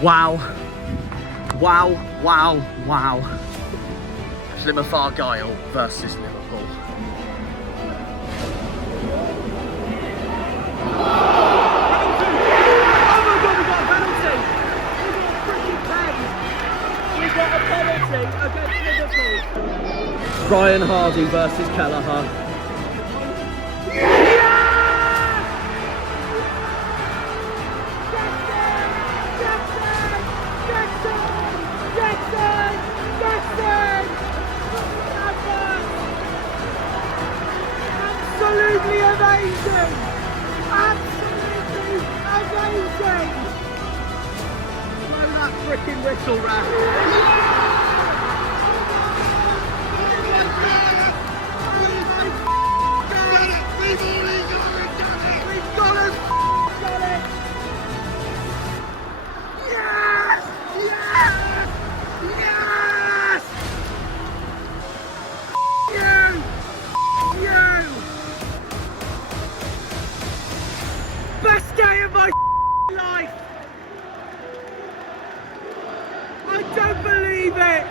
Wow. Wow, wow, wow. Plymouth Argyle versus Liverpool. We got a penalty against Liverpool. Brian Hardy versus Kelleher. Absolutely amazing! Absolutely amazing! Blow that frickin' whistle, Raf. We've got it! Yes! Yes! Yes! You! Best day of my life! I don't believe it!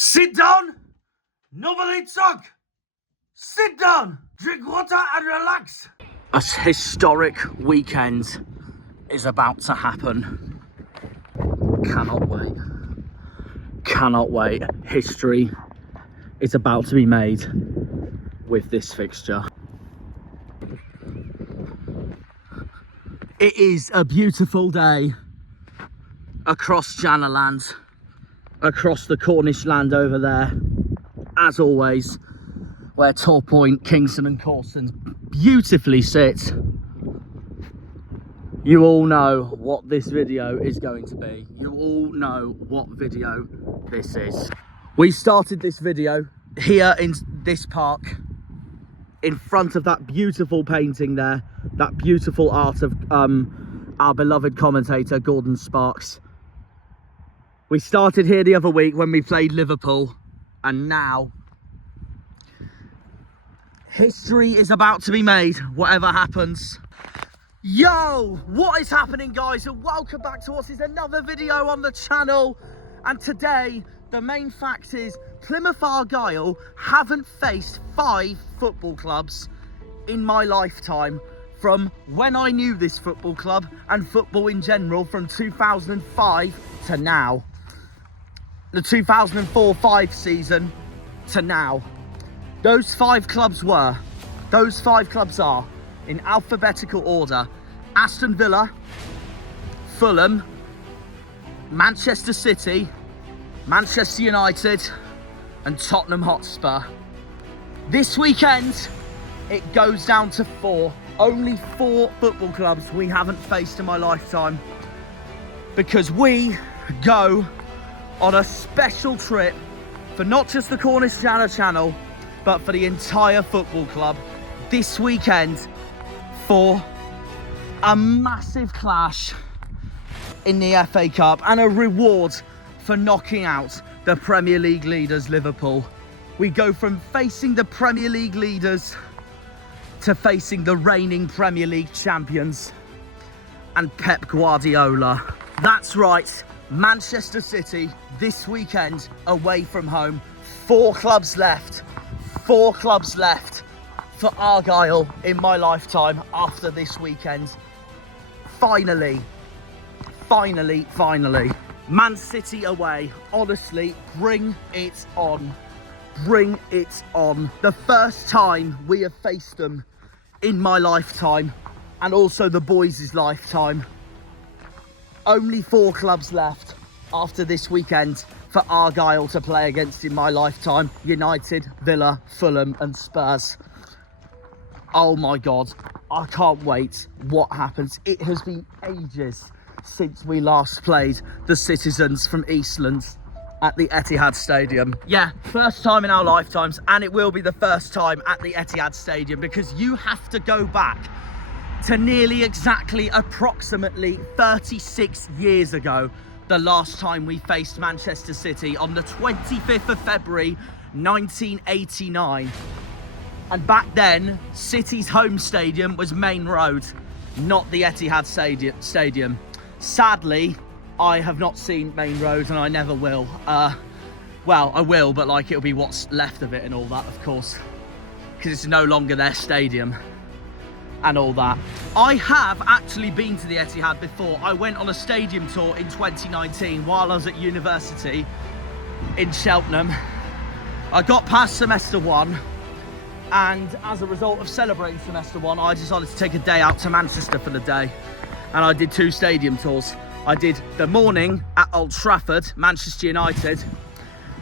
Sit down! Nobody talk! Sit down! Drink water and relax! A historic weekend is about to happen. Cannot wait. Cannot wait. History is about to be made with this fixture. It is a beautiful day across Janner land, across the Cornish land over there, as always, where Torpoint, Kingston and Corson beautifully sit. You all know what this video is going to be. You all know what video this is. We started this video here in this park, in front of that beautiful painting there, that beautiful art of our beloved commentator, Gordon Sparks. We started here the other week when we played Liverpool, and now history is about to be made, whatever happens. Yo, what is happening, guys, and welcome back to what is another video on the channel. And today, the main fact is Plymouth Argyle haven't faced 5 football clubs in my lifetime, from when I knew this football club and football in general, from 2005 to now. The 2004-05 season to now. Those 5 clubs are, in alphabetical order, Aston Villa, Fulham, Manchester City, Manchester United and Tottenham Hotspur. This weekend, it goes down to 4 only 4 football clubs we haven't faced in my lifetime, because we go on a special trip for not just the Cornish Janner channel, but for the entire football club this weekend for a massive clash in the FA Cup and a reward for knocking out the Premier League leaders, Liverpool. We go from facing the Premier League leaders to facing the reigning Premier League champions and Pep Guardiola. That's right, Manchester City this weekend away from home. 4 clubs left. 4 clubs left for Argyle in my lifetime after this weekend. Finally. Man City away. Honestly, bring it on. Bring it on. The first time we have faced them in my lifetime, and also the boys' lifetime. Only 4 clubs left after this weekend for Argyle to play against in my lifetime. United, Villa, Fulham and Spurs. Oh my God, I can't wait what happens. It has been ages since we last played the citizens from Eastland at the Etihad Stadium. Yeah, first time in our lifetimes, and it will be the first time at the Etihad Stadium, because you have to go back to nearly exactly approximately 36 years ago, the last time we faced Manchester City, on the 25th of February 1989. And back then, City's home stadium was Main Road, not the Etihad Stadium. Sadly, I have not seen Main Road, and I never will. Well, I will, but like, it'll be what's left of it and all that, of course, because it's no longer their stadium and all that. I have actually been to the Etihad before. I went on a stadium tour in 2019 while I was at university in Cheltenham. I got past semester 1, and as a result of celebrating semester 1, I decided to take a day out to Manchester for the day, and I did 2 stadium tours. I did the morning at Old Trafford, Manchester United,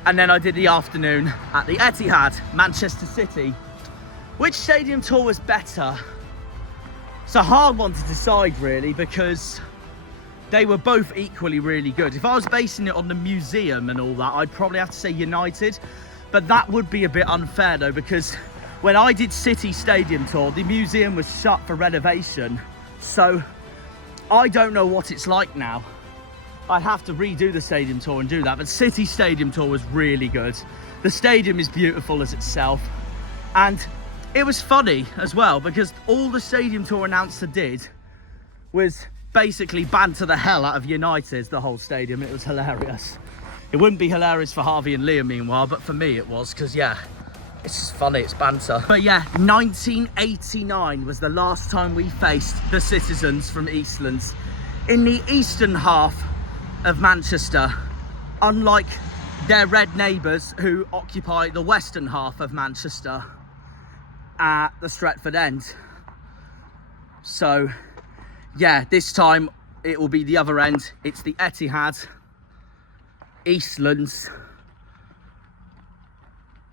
and then I did the afternoon at the Etihad, Manchester City. Which stadium tour was better? It's a hard one to decide, really, because they were both equally really good. If I was basing it on the museum and all that, I'd probably have to say United, but that would be a bit unfair though, because when I did City Stadium Tour, the museum was shut for renovation, so I don't know what it's like now. I'd have to redo the stadium tour and do that, but City Stadium Tour was really good. The stadium is beautiful as itself, and it was funny as well, because all the stadium tour announcer did was basically banter the hell out of United, the whole stadium. It was hilarious. It wouldn't be hilarious for Harvey and Liam, meanwhile, but for me it was, because yeah, it's just funny, it's banter. But yeah, 1989 was the last time we faced the citizens from Eastland in the eastern half of Manchester, unlike their red neighbours who occupy the western half of Manchester at the Stretford end. So yeah, this time it will be the other end. It's the Etihad, Eastlands,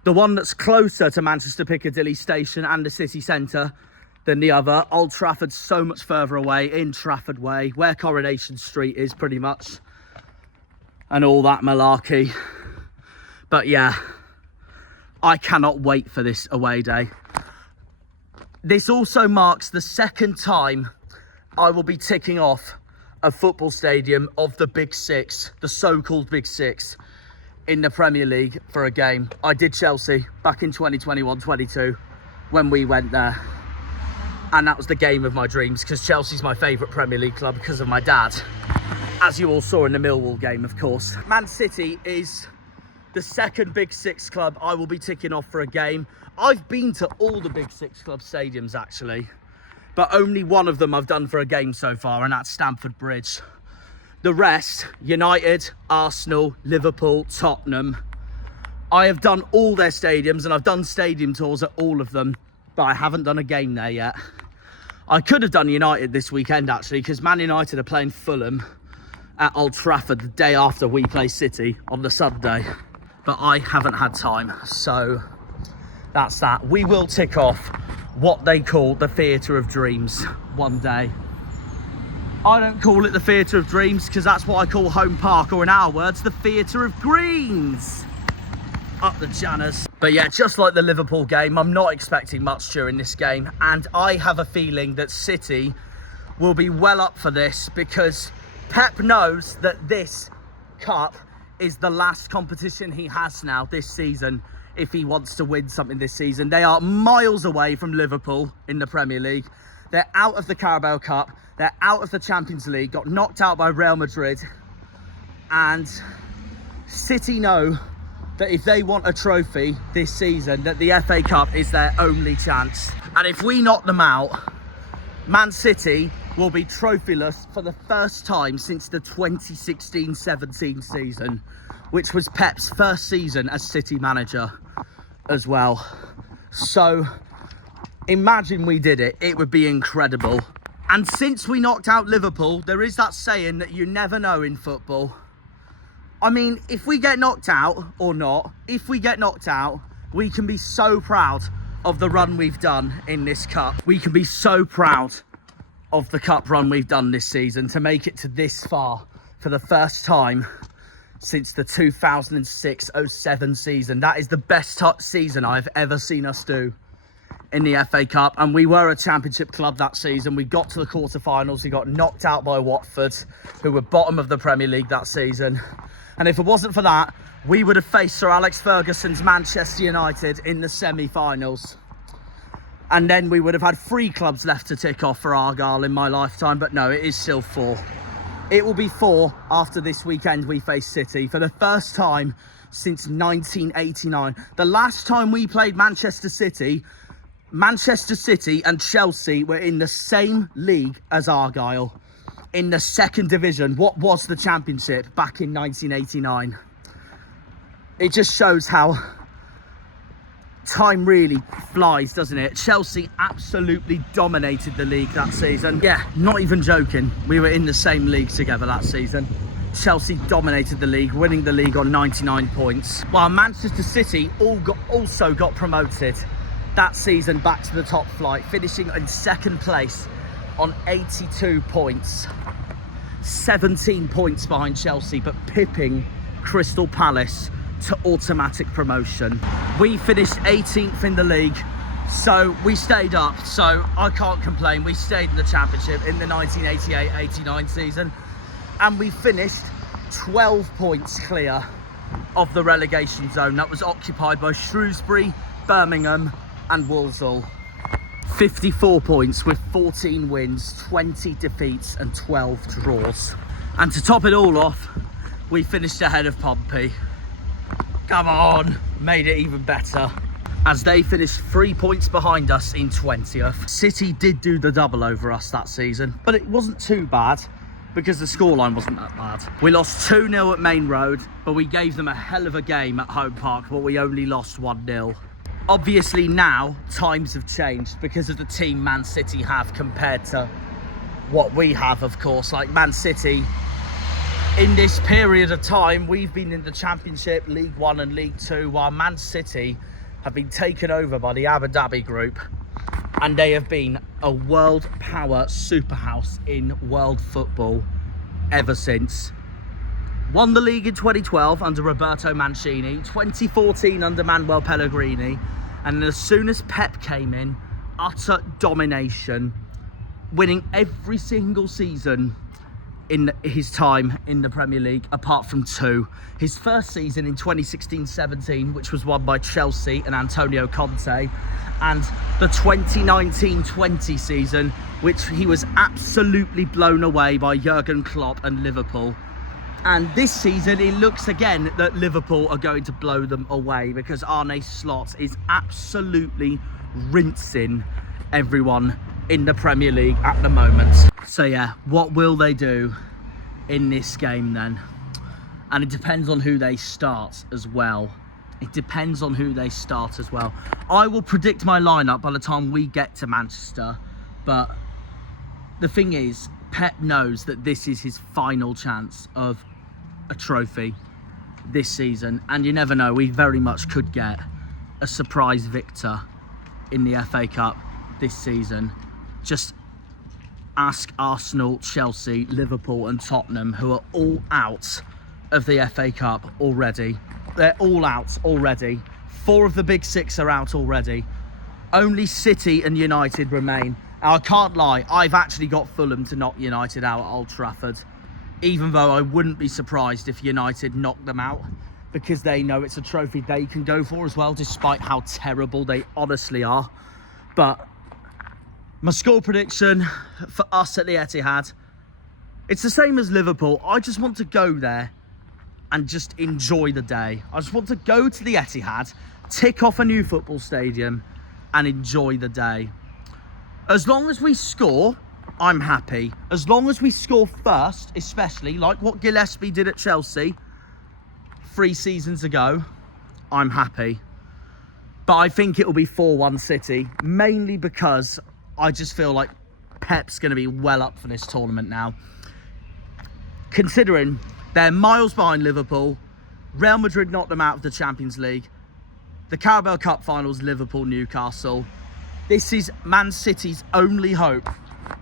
the one that's closer to Manchester Piccadilly Station and the city centre than the other. Old Trafford's so much further away, in Trafford Way, where Coronation Street is pretty much, and all that malarkey. But yeah, I cannot wait for this away day. This also marks the second time I will be ticking off a football stadium of the Big Six, the so-called Big Six, in the Premier League for a game. I did Chelsea back in 2021-22 when we went there, and that was the game of my dreams, because Chelsea's my favourite Premier League club because of my dad, as you all saw in the Millwall game, of course. Man City is the second Big Six club I will be ticking off for a game. I've been to all the Big Six club stadiums actually, but only one of them I've done for a game so far, and that's Stamford Bridge. The rest, United, Arsenal, Liverpool, Tottenham. I have done all their stadiums, and I've done stadium tours at all of them, but I haven't done a game there yet. I could have done United this weekend actually, because Man United are playing Fulham at Old Trafford the day after we play City on the Sunday, but I haven't had time, so that's that. We will tick off what they call the theatre of dreams one day. I don't call it the theatre of dreams because that's what I call home park, or in our words, the theatre of greens. Up the Janners. But yeah, just like the Liverpool game, I'm not expecting much during this game, and I have a feeling that City will be well up for this because Pep knows that this cup is the last competition he has now this season if he wants to win something this season. They are miles away from Liverpool in the Premier League. They're out of the Carabao Cup. They're out of the Champions League, got knocked out by Real Madrid. And City know that if they want a trophy this season, that the FA Cup is their only chance. And if we knock them out, Man City will be trophyless for the first time since the 2016-17 season, which was Pep's first season as City manager as well. So imagine we did it, it would be incredible. And since we knocked out Liverpool, there is that saying that you never know in football. I mean, if we get knocked out or not, if we get knocked out, we can be so proud of the run we've done in this cup. We can be so proud of the cup run we've done this season to make it to this far for the first time since the 2006-07 season. That is the best season I've ever seen us do in the FA Cup, and we were a championship club that season. We got to the quarterfinals. We got knocked out by Watford, who were bottom of the Premier League that season. And if it wasn't for that, we would have faced Sir Alex Ferguson's Manchester United in the semi-finals. And then we would have had 3 clubs left to tick off for Argyle in my lifetime, but no, it is still 4. It will be 4 after this weekend we face City for the first time since 1989. The last time we played Manchester City and Chelsea were in the same league as Argyle, in the 2nd division, what was the Championship back in 1989. It just shows how time really flies, doesn't it? Chelsea absolutely dominated the league that season. Yeah, not even joking. We were in the same league together that season. Chelsea dominated the league, winning the league on 99 points, while Manchester City also got promoted that season back to the top flight, finishing in 2nd place on 82 points. 17 points behind Chelsea, but pipping Crystal Palace to automatic promotion. We finished 18th in the league, so we stayed up, so I can't complain. We stayed in the Championship in the 1988-89 season, and we finished 12 points clear of the relegation zone that was occupied by Shrewsbury, Birmingham and Walsall. 54 points with 14 wins, 20 defeats and 12 draws. And to top it all off, we finished ahead of Pompey. Come on, made it even better, as they finished 3 points behind us in 20th. City did do the double over us that season, but it wasn't too bad because the scoreline wasn't that bad. We lost 2-0 at Main Road, but we gave them a hell of a game at Home Park, but we only lost 1-0. Obviously now times have changed because of the team Man City have compared to what we have, of course. Like Man City, in this period of time, we've been in the Championship, League 1 and League 2, while Man City have been taken over by the Abu Dhabi group, and they have been a world power superhouse in world football ever since. Won the league in 2012 under Roberto Mancini, 2014 under Manuel Pellegrini, and as soon as Pep came in, utter domination, winning every single season in his time in the Premier League, apart from 2. His first season in 2016-17, which was won by Chelsea and Antonio Conte, and the 2019-20 season, which he was absolutely blown away by Jurgen Klopp and Liverpool. And this season, it looks again that Liverpool are going to blow them away because Arne Slot is absolutely rinsing everyone in the Premier League at the moment. So yeah, what will they do in this game then? And it depends on who they start as well. I will predict my lineup by the time we get to Manchester, but the thing is, Pep knows that this is his final chance of a trophy this season, and you never know, we very much could get a surprise victor in the FA Cup this season. Just ask Arsenal, Chelsea, Liverpool and Tottenham, who are all out of the FA Cup already. They're all out already. 4 of the big 6 are out already. Only City and United remain. Now, I can't lie, I've actually got Fulham to knock United out at Old Trafford, even though I wouldn't be surprised if United knocked them out, because they know it's a trophy they can go for as well, despite how terrible they honestly are. But my score prediction for us at the Etihad, it's the same as Liverpool. I just want to go there and just enjoy the day. I just want to go to the Etihad, tick off a new football stadium and enjoy the day. As long as we score, I'm happy. As long as we score first, especially like what Gillespie did at Chelsea 3 seasons ago, I'm happy. But I think it will be 4-1 City, mainly because I just feel like Pep's going to be well up for this tournament now. Considering they're miles behind Liverpool, Real Madrid knocked them out of the Champions League, the Carabao Cup finals, Liverpool-Newcastle. This is Man City's only hope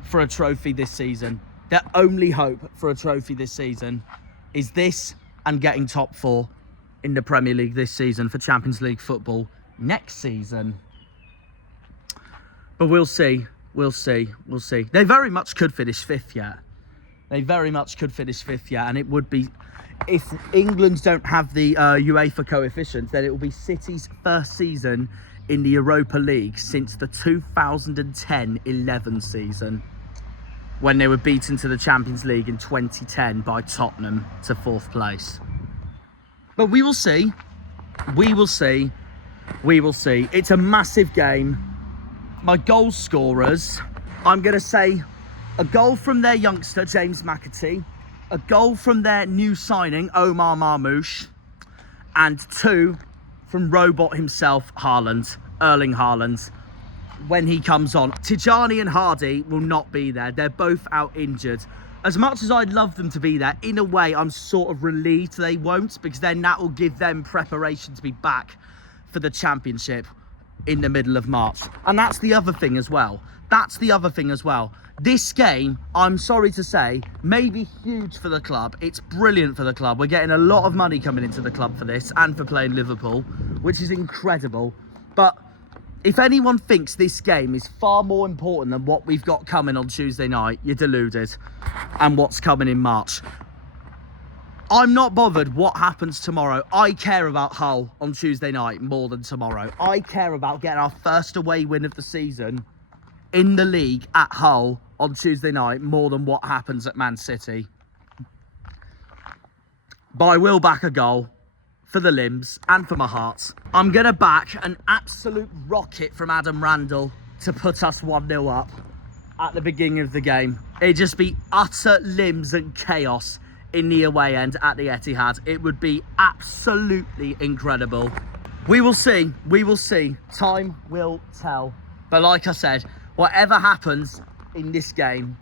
for a trophy this season. Their only hope for a trophy this season is this and getting top 4 in the Premier League this season for Champions League football next season. But we'll see. We'll see. We'll see. They very much could finish 5th yet. They very much could finish 5th yet. And it would be, if England don't have the UEFA coefficient, then it will be City's first season in the Europa League since the 2010-11 season, when they were beaten to the Champions League in 2010 by Tottenham to 4th place. But we will see. We will see. We will see. It's a massive game. My goal scorers, I'm going to say a goal from their youngster, James McAtee, a goal from their new signing, Omar Marmoush, and 2 from Robot himself, Haaland, Erling Haaland, when he comes on. Tijani and Hardy will not be there. They're both out injured. As much as I'd love them to be there, in a way, I'm sort of relieved they won't, because then that will give them preparation to be back for the Championship in the middle of March. And that's the other thing as well. That's the other thing as well. This game, I'm sorry to say, may be huge for the club. It's brilliant for the club. We're getting a lot of money coming into the club for this and for playing Liverpool, which is incredible. But if anyone thinks this game is far more important than what we've got coming on Tuesday night, you're deluded. And what's coming in March. I'm not bothered what happens tomorrow. I care about Hull on Tuesday night more than tomorrow. I care about getting our first away win of the season in the league at Hull on Tuesday night more than what happens at Man City. But I will back a goal for the limbs and for my heart. I'm going to back an absolute rocket from Adam Randall to put us 1-0 up at the beginning of the game. It'd just be utter limbs and chaos in the away end at the Etihad. It would be absolutely incredible. We will see. We will see. Time will tell. But like I said, whatever happens in this game,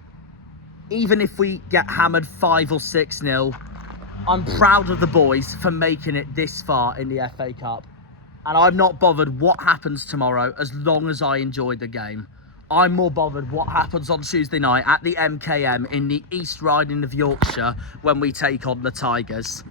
even if we get hammered 5 or 6-0, I'm proud of the boys for making it this far in the FA Cup. And I'm not bothered what happens tomorrow as long as I enjoy the game. I'm more bothered what happens on Tuesday night at the MKM in the East Riding of Yorkshire when we take on the Tigers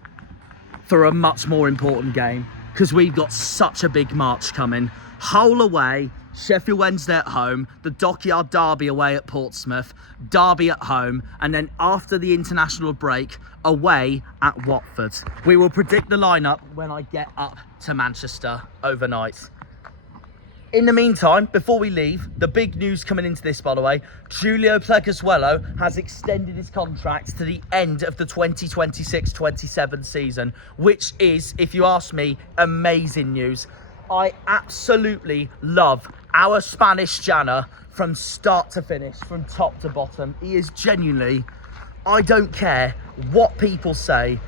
for a much more important game, because we've got such a big March coming. Hull away, Sheffield Wednesday at home, the Dockyard Derby away at Portsmouth, Derby at home, and then after the international break, away at Watford. We will predict the lineup when I get up to Manchester overnight. In the meantime, before we leave, the big news coming into this, by the way, Julio Pleguezuelo has extended his contract to the end of the 2026-27 season, which is, if you ask me, amazing news. I absolutely love our Spanish Janner from start to finish, from top to bottom. He is genuinely, I don't care what people say,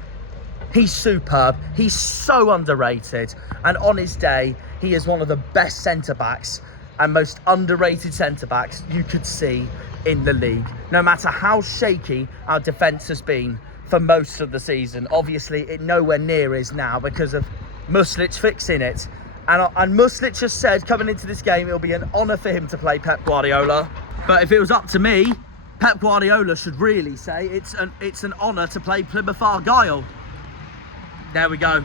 he's superb. He's so underrated. And on his day, he is one of the best centre-backs and most underrated centre-backs you could see in the league. No matter how shaky our defence has been for most of the season. Obviously, it nowhere near is now because of Muslic fixing it And Muslic just said coming into this game it'll be an honour for him to play Pep Guardiola. But if it was up to me, Pep Guardiola should really say it's an honour to play Plymouth Argyle. There we go.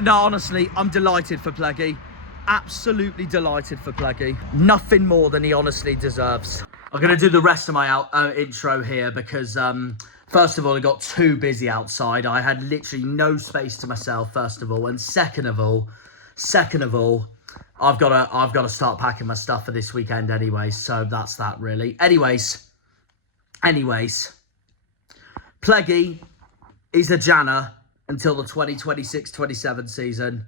No, honestly, I'm delighted for Pleggy. Absolutely delighted for Pleggy. Nothing more than he honestly deserves. I'm going to do the rest of my intro here because, first of all, it got too busy outside. I had literally no space to myself, first of all. And second of all, I've got to start packing my stuff for this weekend anyway. So that's that, really. Anyways. Pleggy is a Janner until the 2026-27 season.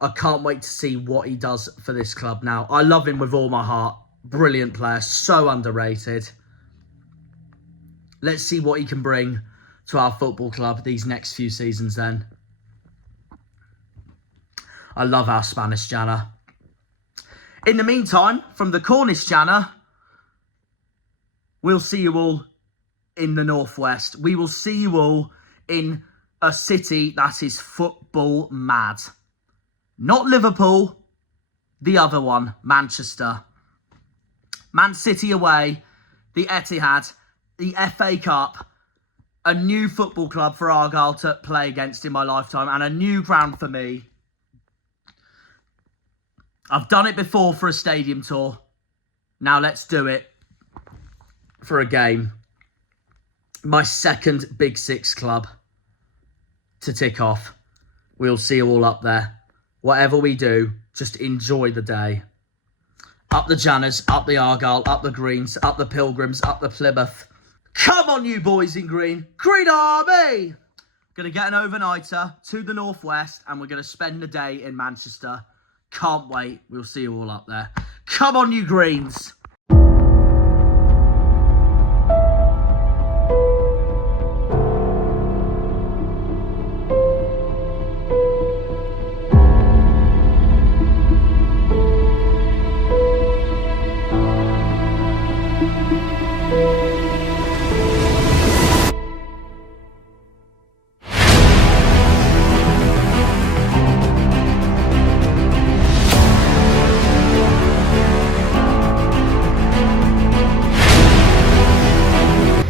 I can't wait to see what he does for this club now. I love him with all my heart. Brilliant player, so underrated. Let's see what he can bring to our football club these next few seasons then. I love our Spanish Janner. In the meantime, from the Cornish Janner, we'll see you all in the Northwest. We will see you all in a city that is football mad. Not Liverpool, the other one, Manchester. Man City away, the Etihad, the FA Cup, a new football club for Argyle to play against in my lifetime, and a new ground for me. I've done it before for a stadium tour. Now let's do it for a game. My second Big Six club to tick off. We'll see you all up there. Whatever we do, just enjoy the day. Up the Janners, up the Argyle, up the Greens, up the Pilgrims, up the Plymouth. Come on, you boys in green. Green Army! Gonna get an overnighter to the Northwest and we're gonna spend the day in Manchester. Can't wait. We'll see you all up there. Come on, you Greens.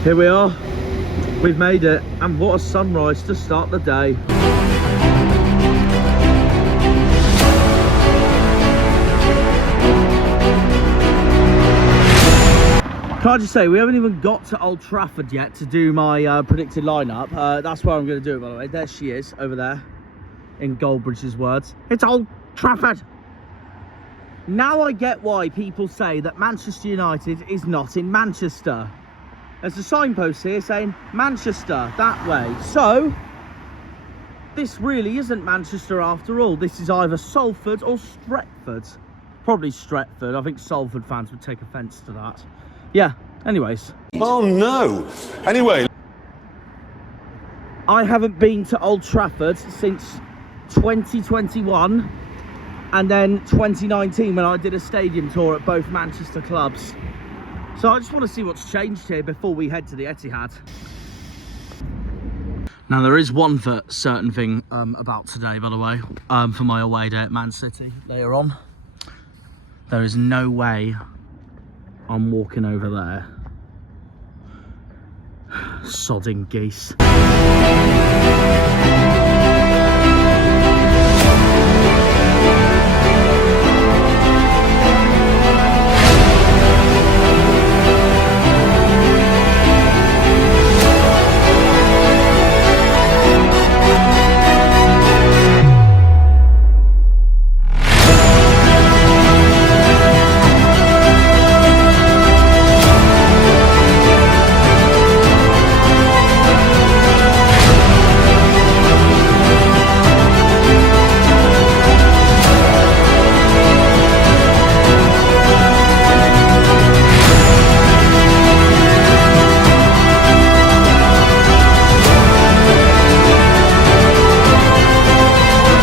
Here we are, we've made it, and what a sunrise to start the day. Can I just say, we haven't even got to Old Trafford yet to do my predicted lineup. That's where I'm going to do it, by the way. There she is, over there, in Goldbridge's words. It's Old Trafford! Now I get why people say that Manchester United is not in Manchester. There's a signpost here saying Manchester, that way. So, this really isn't Manchester after all. This is either Salford or Stretford. Probably Stretford. I think Salford fans would take offence to that. Yeah, anyways. Oh no! Anyway. I haven't been to Old Trafford since 2021 and then 2019 when I did a stadium tour at both Manchester clubs. So I just want to see what's changed here before we head to the Etihad. Now there is one certain thing about today, by the way, for my away day at Man City later on. There is no way I'm walking over there. Sodding geese.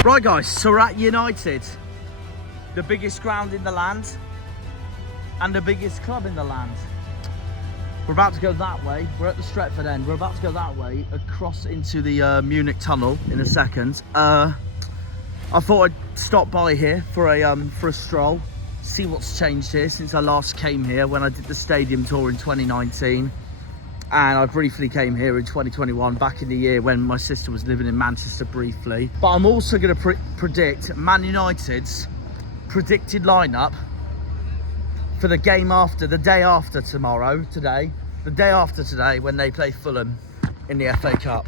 Right guys, so we're at United, the biggest ground in the land and the biggest club in the land. We're about to go that way. We're at the Stretford end. We're about to go that way across into the Munich tunnel in a second. I I thought I'd stop by here for a stroll, see what's changed here since I last came here when I did the stadium tour in 2019. And I briefly came here in 2021, back in the year when my sister was living in Manchester briefly. But I'm also going to predict Man United's predicted lineup for the game after, the day after tomorrow, today, the day after today when they play Fulham in the FA Cup.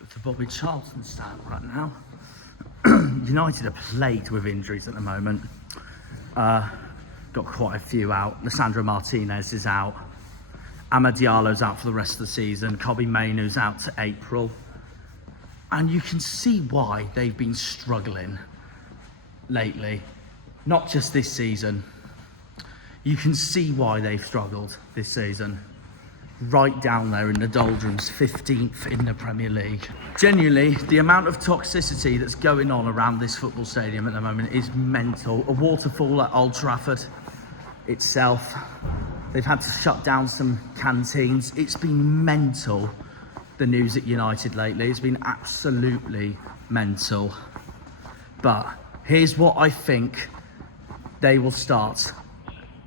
The Bobby Charlton stand right now. United are plagued with injuries at the moment. Got quite a few out. Lissandro Martinez is out. Amad Diallo's out for the rest of the season. Kobbie Mainoo's out to April. And you can see why they've been struggling lately. Not just this season. You can see why they've struggled this season. Right down there in the doldrums, 15th in the Premier League. Genuinely, the amount of toxicity that's going on around this football stadium at the moment is mental. A waterfall at Old Trafford itself. They've had to shut down some canteens. It's been mental, the news at United lately. It's been absolutely mental. But here's what I think they will start.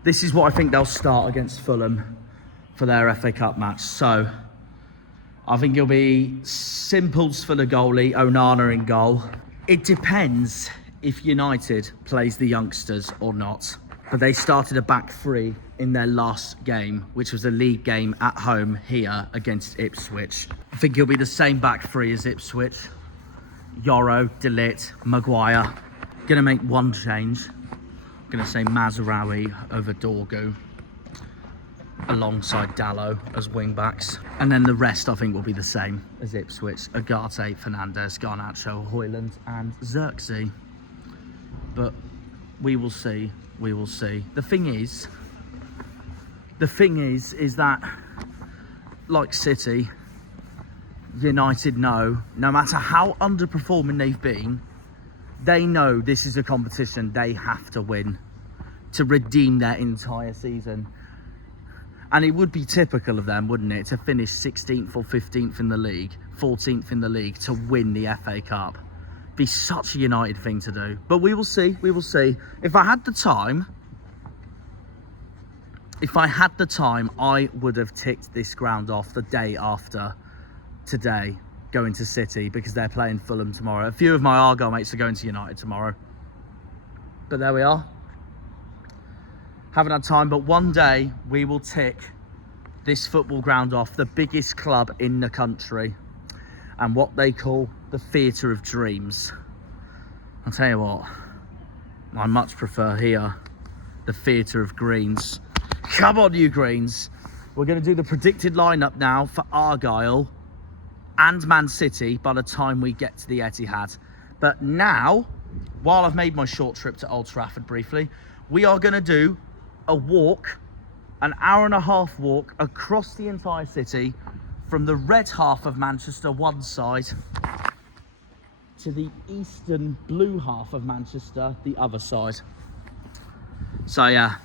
This is what I think they'll start against Fulham for their FA Cup match. So I think it'll be Simples for the goalie, Onana in goal. It depends if United plays the youngsters or not. But they started a back three in their last game, which was a league game at home here against Ipswich. I think it'll be the same back three as Ipswich. Yoro, De Ligt, Maguire. Gonna make one change. Gonna say Mazraoui over Dorgu, alongside Dalot as wing backs, and then the rest I think will be the same as Ipswich: Agate, Fernandes, Garnacho, Haaland and Xerxes. But we will see, we will see. The thing is that, like City, United know, no matter how underperforming they've been, they know this is a competition they have to win to redeem their entire season. And it would be typical of them, wouldn't it, to finish 16th or 15th in the league, 14th in the league to win the FA Cup. Be such a United thing to do. But we will see, we will see. If I had the time, I would have ticked this ground off the day after today, going to City, because they're playing Fulham tomorrow. A few of my Argyle mates are going to United tomorrow. But there we are. Haven't had time, but one day we will tick this football ground off, the biggest club in the country, and what they call the Theatre of Dreams. I'll tell you what, I much prefer here, the Theatre of Greens. Come on, you Greens. We're going to do the predicted lineup now for Argyle and Man City by the time we get to the Etihad. But now, while I've made my short trip to Old Trafford briefly, we are going to do a walk, an hour-and-a-half walk across the entire city, from the red half of Manchester one side to the eastern blue half of Manchester the other side. So yeah,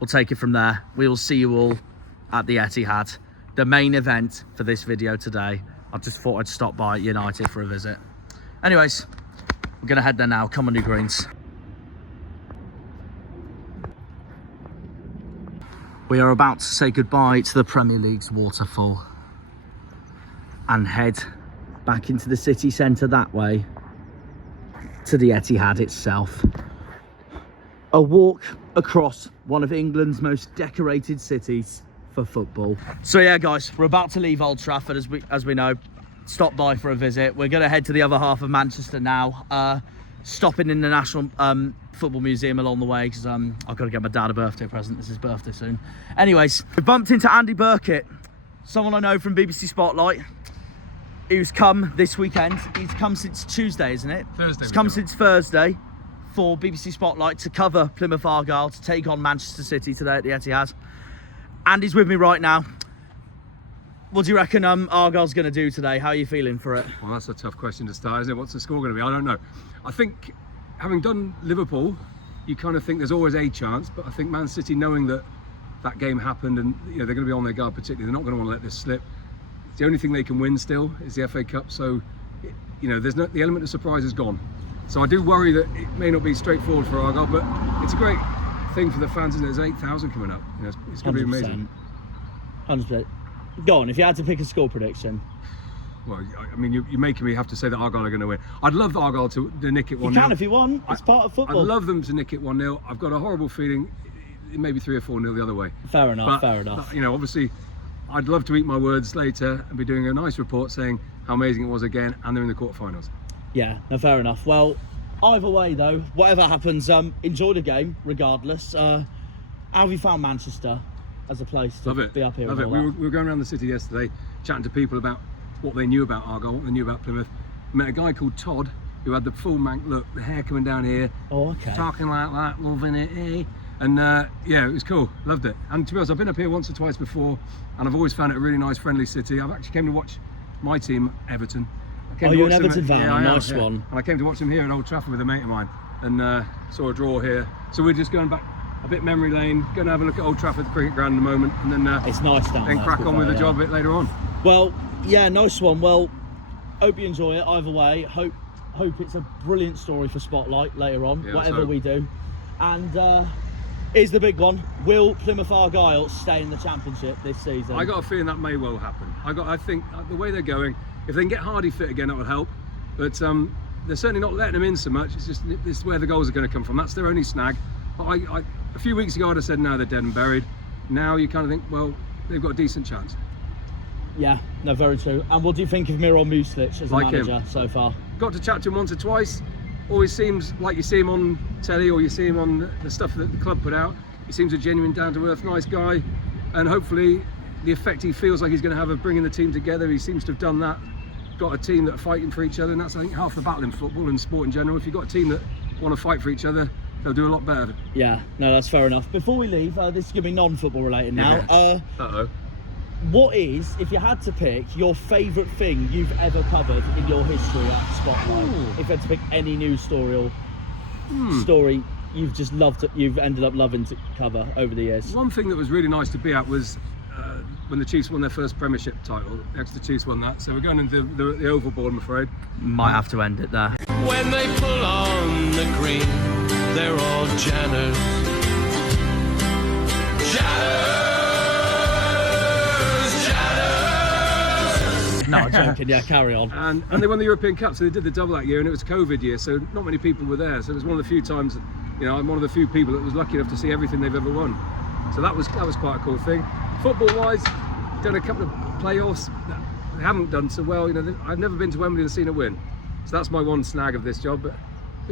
we'll take it from there. We will see you all at the Etihad, the main event for this video today. I just thought I'd stop by United for a visit. Anyways, we're gonna head there now. Come on, you Greens. We are about to say goodbye to the Premier League's waterfall and head back into the city centre that way to the Etihad itself. A walk across one of England's most decorated cities for football. So yeah, guys, we're about to leave Old Trafford as we know. Stop by for a visit. We're going to head to the other half of Manchester now. Stopping in the National Football Museum along the way because I've got to get my dad a birthday present. It's his birthday soon. Anyways, we bumped into Andy Burkitt, someone I know from BBC Spotlight, who's come this weekend. He's come since Tuesday, isn't it? Thursday. He's come since Thursday for BBC Spotlight to cover Plymouth Argyle, to take on Manchester City today at the Etihad. Andy's with me right now. What do you reckon Argyle's going to do today? How are you feeling for it? Well, that's a tough question to start, isn't it? What's the score going to be? I don't know. I think, having done Liverpool, you kind of think there's always a chance, but I think Man City, knowing that that game happened and they're going to be on their guard particularly, they're not going to want to let this slip. The only thing they can win still is the FA Cup, so you know, the element of surprise is gone. So I do worry that it may not be straightforward for Argyle, but it's a great thing for the fans, and there's 8,000 coming up. You know, it's going to be amazing. 100%. Go on, if you had to pick a score prediction. Well, I mean, you're making me have to say that Argyle are going to win. I'd love Argyle to nick it 1-0. You can if you want. It's part of football. I'd love them to nick it 1-0. I've got a horrible feeling it may be 3 or 4-0 the other way. Fair enough, but, fair enough. You know, obviously, I'd love to eat my words later and be doing a nice report saying how amazing it was again, and they're in the quarterfinals. Yeah, no, fair enough. Well, either way though, whatever happens, enjoy the game regardless. How have you found Manchester as a place to be up here? Love it. We were going around the city yesterday, chatting to people about what they knew about Argyle, what they knew about Plymouth. Met a guy called Todd who had the full mank look, the hair coming down here, talking like that, loving it, eh? And yeah, it was cool, loved it. And to be honest, I've been up here once or twice before, and I've always found it a really nice, friendly city. I've actually came to watch my team, Everton. Oh, you're an Everton fan? Yeah, nice yeah. one. And I came to watch them here at Old Trafford with a mate of mine, and saw a draw here. So we're just going back a bit memory lane, going to have a look at Old Trafford, the cricket ground in a moment, and then it's nice down there, crack on with the job a bit later on. Well, yeah, nice one. Well, hope you enjoy it either way. Hope it's a brilliant story for Spotlight later on, whatever we do. And here's the big one: will Plymouth Argyle stay in the Championship this season? I got a feeling that may well happen. I think the way they're going, if they can get Hardy fit again, that would help. But they're certainly not letting them in so much. It's just this is where the goals are going to come from. That's their only snag. But a few weeks ago, I'd have said no, they're dead and buried. Now you kind of think, well, they've got a decent chance. Yeah, no, very true. And what do you think of Miro Muslic as a manager so far? Got to chat to him once or twice. Always seems like you see him on telly or you see him on the stuff that the club put out. He seems a genuine, down-to-earth, nice guy. And hopefully the effect he feels like he's going to have of bringing the team together, he seems to have done that. Got a team that are fighting for each other, and that's, I think, half the battle in football and sport in general. If you've got a team that want to fight for each other, they'll do a lot better. Yeah, no, that's fair enough. Before we leave, this is going to be non-football related now. Uh-oh. What is, if you had to pick, your favourite thing you've ever covered in your history at Spotlight? Ooh. If you had to pick any news story or story you've just loved, you've ended up loving to cover over the years. One thing that was really nice to be at was when the Chiefs won their first Premiership title. The Exeter Chiefs won that, so we're going into the Oval Board, I'm afraid. Might have to end it there. When they pull on the green, they're all Janners. No, I'm joking, yeah, carry on. And they won the European Cup, so they did the double that year, and it was COVID year, so not many people were there. So it was one of the few times, you know, I'm one of the few people that was lucky enough to see everything they've ever won. So that was quite a cool thing. Football-wise, done a couple of playoffs that they haven't done so well. You know, I've never been to Wembley and seen a win, so that's my one snag of this job. But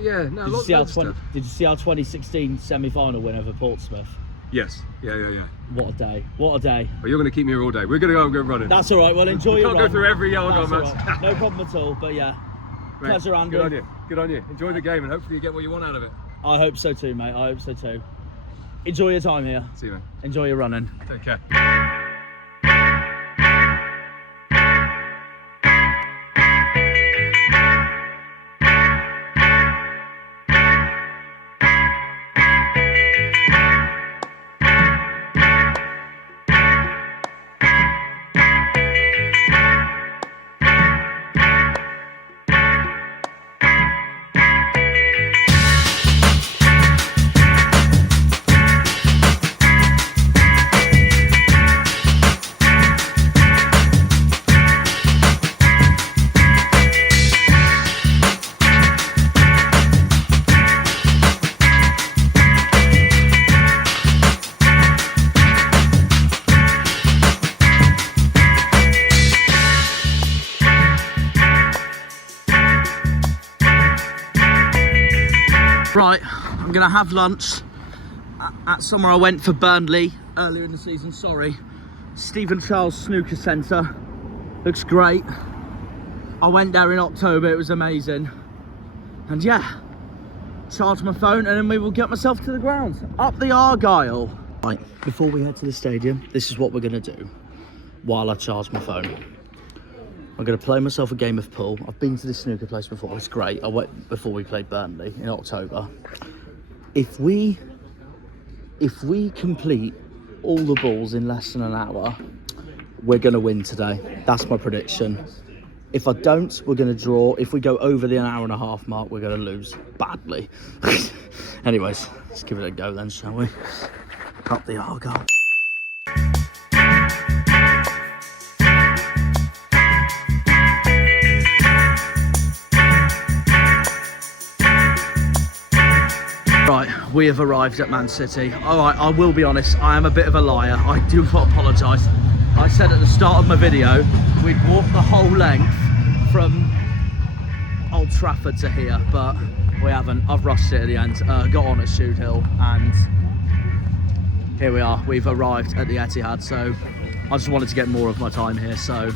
yeah, no, did you see our 2016 semi-final win over Portsmouth? Yes, yeah. What a day! What a day! Well, you're going to keep me here all day. We're going to go and go running. That's all right. Well, enjoy your run. Can't go through every Argyle match. Right. No problem at all. But yeah, mate, pleasure, Andy. Good on you. Enjoy the game, and hopefully you get what you want out of it. I hope so too, mate. I hope so too. Enjoy your time here. See you, man. Enjoy your running. Take care. Right, I'm gonna have lunch at somewhere I went for Burnley earlier in the season. Sorry, Stephen Charles Snooker Centre. Looks great. I went there in October. It was amazing. And yeah, charge my phone and then we will get myself to the ground up the Argyle. Right, before we head to the stadium, this is what we're gonna do while I charge my phone. I'm going to play myself a game of pool. I've been to this snooker place before. It's great. I went before we played Burnley in October. If we complete all the balls in less than an hour, we're going to win today. That's my prediction. If I don't, we're going to draw. If we go over the hour and a half mark, we're going to lose badly. Anyways, let's give it a go then, shall we? Up the Argyle. Right, we have arrived at Man City. All right, I will be honest, I am a bit of a liar. I do apologise. I said at the start of my video, we'd walk the whole length from Old Trafford to here, but we haven't. I've rushed it at the end, got on at Shude Hill, and here we are. We've arrived at the Etihad, so I just wanted to get more of my time here, so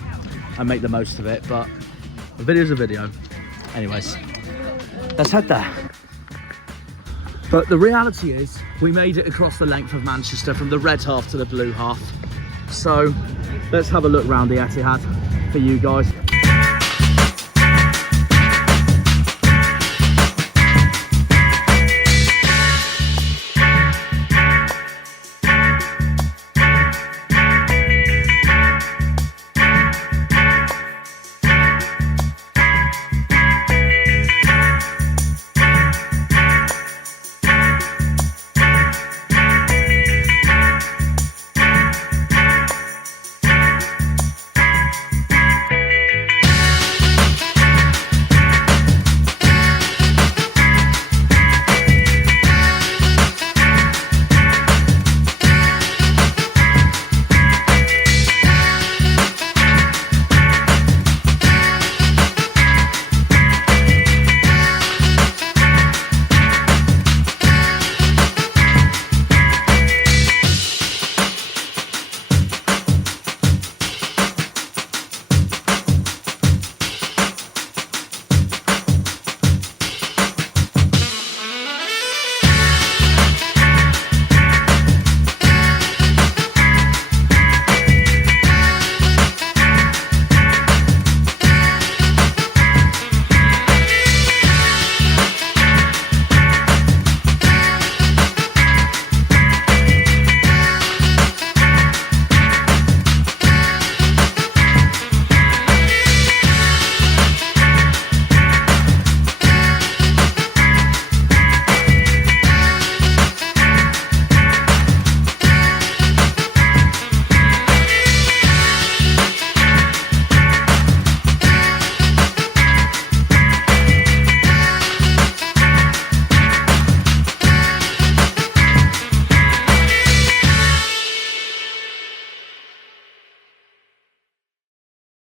and make the most of it, but a video's a video. Anyways, let's head there. But the reality is, we made it across the length of Manchester from the red half to the blue half. So let's have a look around the Etihad for you guys.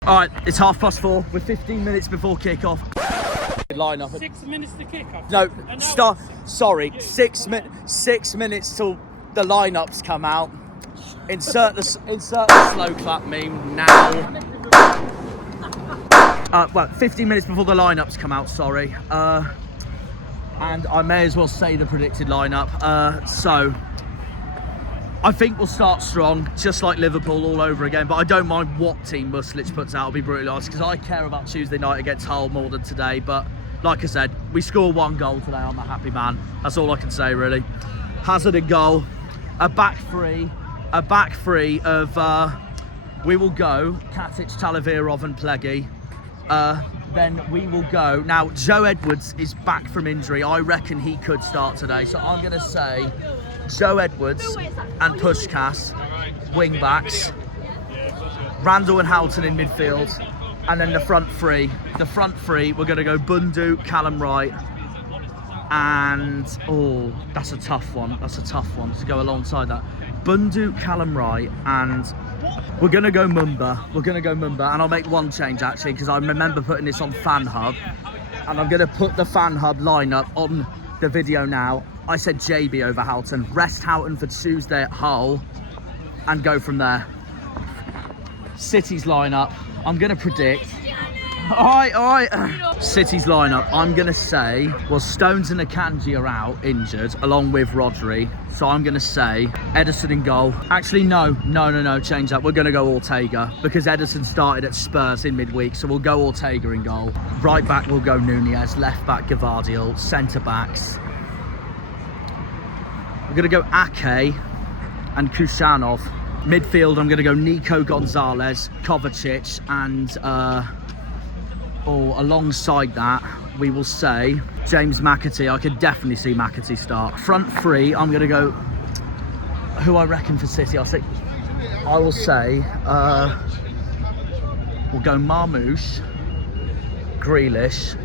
All right, it's 4:30. We're 15 minutes before kick-off. Line up. 6 minutes to kick off. No, start. Sorry, 6 minutes till the lineups come out. Insert the slow clap meme now. Well, 15 minutes before the lineups come out. Sorry. And I may as well say the predicted lineup. So I think we'll start strong, just like Liverpool all over again, but I don't mind what team Muslich puts out, I'll be brutally honest, because I care about Tuesday night against Hull more than today. But like I said, we score 1 goal today, I'm a happy man. That's all I can say, really. Hazard in goal, a back three of, we will go Katic, Talavirov and Pleggy. Then we will go, now Joe Edwards is back from injury. I reckon he could start today, so I'm going to say Joe Edwards and Pushkas, wing backs, Randall and Houghton in midfield, and then the front three. The front three, we're going to go Bundu, Callum Wright, and, oh, that's a tough one. That's a tough one to go alongside that. Bundu, Callum Wright, and we're going to go Mumba. We're going to go Mumba, and I'll make one change, actually, because I remember putting this on Fan Hub, and I'm going to put the Fan Hub lineup on the video now. I said JB over Houghton. Rest Houghton for Tuesday at Hull and go from there. City's lineup, I'm going to predict. All right. City's lineup, I'm going to say, well, Stones and Akanji are out, injured, along with Rodri. So I'm going to say Ederson in goal. Actually, no, change that. We're going to go Ortega because Ederson started at Spurs in midweek. So we'll go Ortega in goal. Right back, we'll go Nunez. Left back, Gavardiol. Centre backs, we're going to go Ake and Kushanov. Midfield, I'm going to go Nico Gonzalez, Kovacic, and or alongside that, we will say James McAtee. I could definitely see McAtee start. Front three, I'm going to go who I reckon for City. I will say we'll go Marmouche, Grealish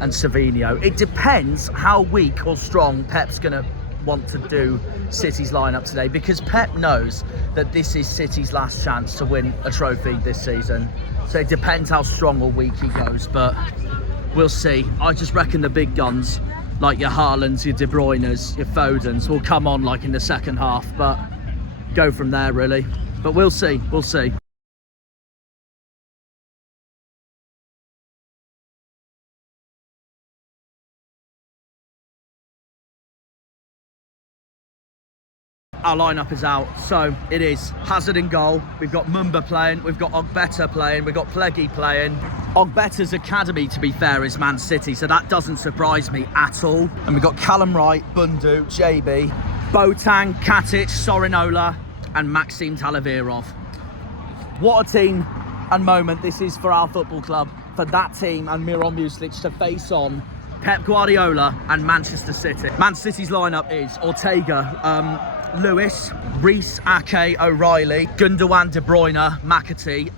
and Savinho. It depends how weak or strong Pep's going to want to do City's lineup today, because Pep knows that this is City's last chance to win a trophy this season. So it depends how strong or weak he goes, but we'll see. I just reckon the big guns, like your Haalands, your De Bruynes, your Fodens, will come on like in the second half, but go from there really. But we'll see, we'll see. Our lineup is out, so it is Hazard in goal. We've got Mumba playing, we've got Ogbeta playing, we've got Pleggy playing. Ogbeta's academy, to be fair, is Man City, so that doesn't surprise me at all. And we've got Callum Wright, Bundu, JB, Boateng, Katic, Sorinola, and Maxim Talavirov. What a team and moment this is for our football club, for that team and Miron Muslic to face on Pep Guardiola and Manchester City. Man City's lineup is Ortega, Lewis, Reece, Ake, O'Reilly, Gundogan, De Bruyne, McAtee.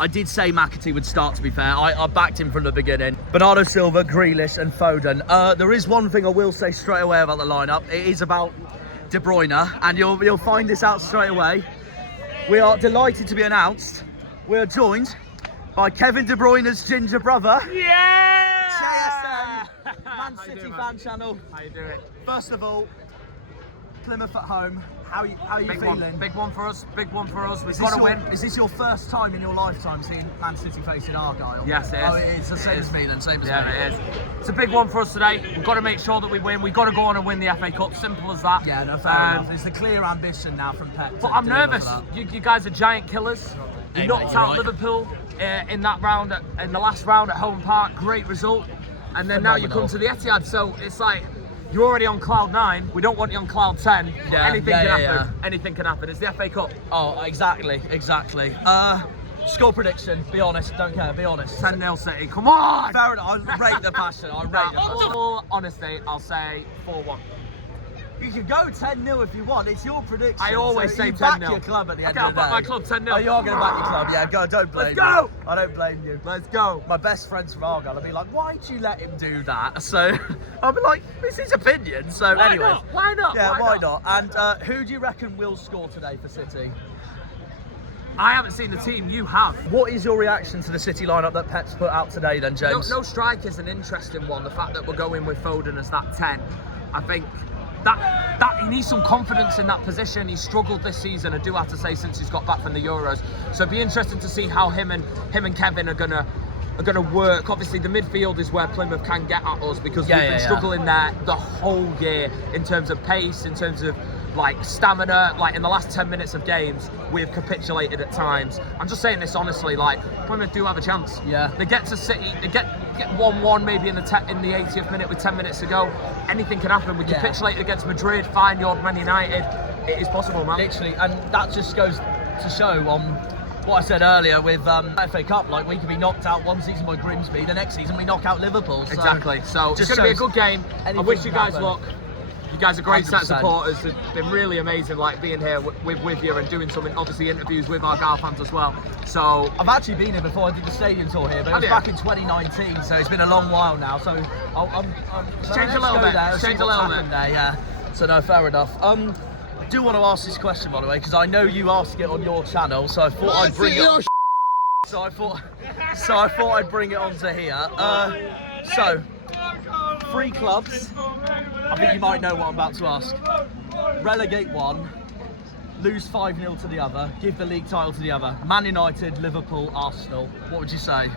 I did say McAtee would start, to be fair. I backed him from the beginning. Bernardo Silva, Grealish and Foden. There is one thing I will say straight away about the lineup. It is about De Bruyne, and you'll find this out straight away. We are delighted to be announced. We are joined by Kevin De Bruyne's ginger brother. Yeah! JSM, Man City fan channel. How you doing? First of all, Plymouth at home. How are you feeling? Big one for us. Big one for us. We've Is got this to win. Is this your first time in your lifetime seeing Man City facing Argyle? Yes, it is. Oh, it is. The same as me then, same as me. Yeah, it is. It's a big one for us today. We've got to make sure that we win. We've got to go on and win the FA Cup. Simple as that. Yeah, no, fair enough. It's a clear ambition now from Pep. But I'm nervous. You guys are giant killers. You Hey, knocked mate, you're out right. Liverpool in that round, in the last round at home park. Great result. And then now you come to the Etihad. So it's like, you're already on cloud 9. We don't want you on cloud 10. Yeah, Anything yeah, can yeah, happen. Anything can happen. It's the FA Cup. Oh, exactly. Score prediction. Be honest. Don't care. Be honest. 10-0 City. Come on! Fair enough. I rate the passion. I rate the passion. All honesty, I'll say 4-1. You can go 10-0 if you want. It's your prediction. I always so say you 10-0. back your club at the end Okay, of the I'll day. back my club 10-0. Oh, you are going to back your club. Yeah, go. Don't blame Let's go! you. I don't blame you. Let's go. My best friends from Argyle will be like, why'd you let him do that? So I'll be like, it's his opinion. So Why anyways. not? Why not? Yeah, why not? And who do you reckon will score today for City? I haven't seen the team. You have. What is your reaction to the City lineup that Pep's put out today then, James? No strike is an interesting one. The fact that we're going with Foden as that 10, I think that he needs some confidence in that position. He's struggled this season, I do have to say, since he's got back from the Euros. So it'd be interesting to see how him and Kevin are gonna work. Obviously, the midfield is where Plymouth can get at us, because we've been struggling there the whole year in terms of pace, in terms of like stamina. Like in the last 10 minutes of games, we've capitulated at times. I'm just saying this honestly, like Plymouth do have a chance. Yeah. They get to City, they get 1-1 maybe in the 80th minute with 10 minutes to go. Anything can happen. We capitulated against Madrid, Feyenoord, Man United. It is possible, man. Literally, and that just goes to show on what I said earlier with FA Cup. Like, we could be knocked out one season by Grimsby, the next season we knock out Liverpool. So Exactly. So it's just going to be a good game. I anything wish you can guys happen. luck. You guys are great set of 100%. supporters. It's been really amazing, like being here with you and doing some obviously interviews with Argyle fans as well. So I've actually been here before. I did the stadium tour here, but it Have was you? back in 2019, so it's been a long while now. So I'm Change a little bit. Change a little bit. There, yeah. So no, fair enough. I do want to ask this question, by the way, because I know you ask it on your channel, so I thought I'd bring it. So I thought I'd bring it onto here. So 3 clubs. I think you might know what I'm about to ask. Relegate one, lose 5-0 to the other, give the league title to the other. Man United, Liverpool, Arsenal. What would you say?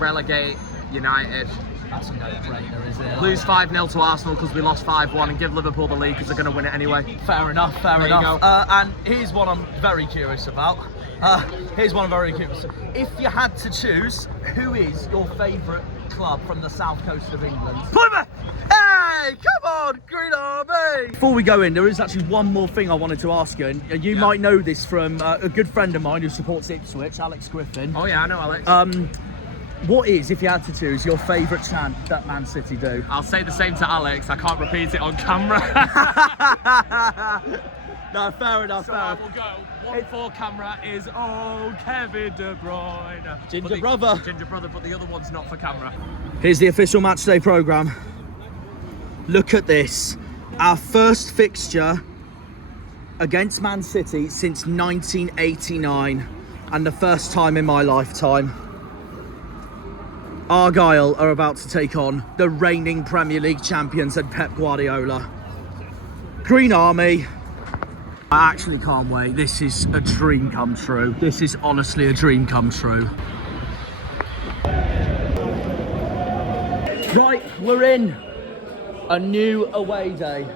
relegate United. That's a no-brainer, is it? Lose 5-0 to Arsenal because we lost 5-1 and give Liverpool the league because they're going to win it anyway. Fair enough, fair There you enough. go. And here's one I'm very curious about. If you had to choose, who is your favourite club from the south coast of England? Plymouth! Hey! Army! Come on, Green Army! Before we go in, there is actually one more thing I wanted to ask you, and you might know this from a good friend of mine who supports Ipswich, Alex Griffin. Oh yeah, I know Alex. What is, if you had to choose, your favourite chant that Man City do? I'll say the same to Alex. I can't repeat it on camera. No, fair enough, So fair I enough. will go. One for camera is oh Kevin De Bruyne. Ginger brother. Ginger brother, but the other one's not for camera. Here's the official matchday programme. Look at this. Our first fixture against Man City since 1989, and the first time in my lifetime. Argyle are about to take on the reigning Premier League champions and Pep Guardiola. Green Army. I actually can't wait. This is a dream come true. This is honestly a dream come true. Right, we're in. A new away day.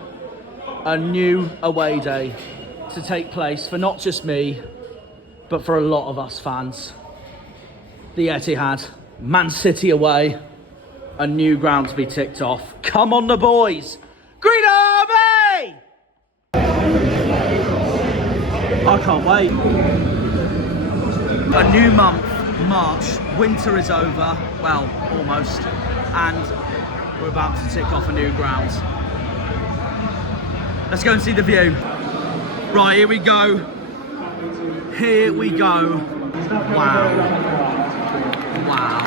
A new away day to take place for not just me, but for a lot of us fans. The Etihad, Man City away, a new ground to be ticked off. Come on the boys! Green Army! I can't wait. A new month, March, winter is over, well, almost, and we're about to tick off a new ground. Let's go and see the view. Right, here we go. Here we go. Wow. Wow.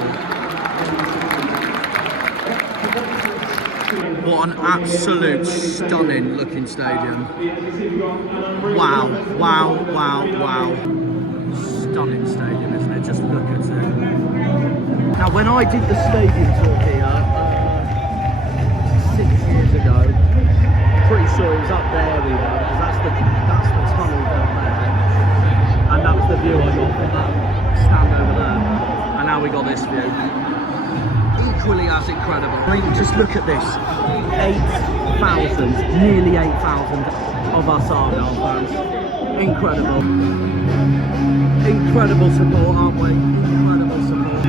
What an absolute stunning looking stadium. Wow, wow, wow, wow. Stunning stadium, isn't it? Just look at it. Now, when I did the stadium tour here 6 years ago, pretty sure it was up there we were, because that's the tunnel down there. And that was the view I got from that stand over there. And now we got this view. Equally as incredible. I mean, just look at this. 8,000, nearly 8,000 of us Argyle fans. Incredible. Incredible support, aren't we? Incredible support.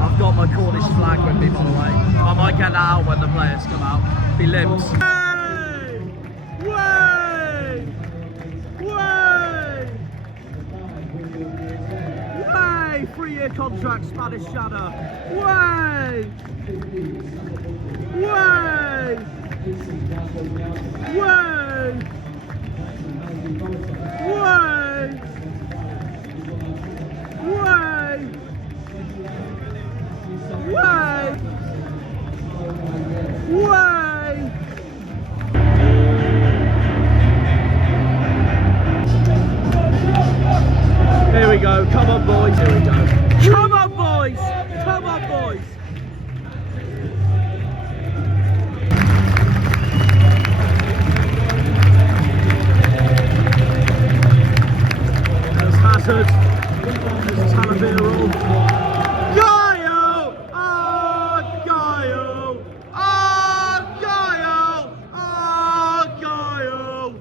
I've got my Cornish flag with me, by the way. I might get that out when the players come out. Be limbs. Way! Way! Way! 3-year contract, Spanish Janner. Way! Way! Way! Way! Way! Way! Way! Here we go. Come on, boys. Here we go. Come on, boys. Come on, boys. There's Hazard. There's Talavera. Argyle! Argyle! Argyle! Argyle!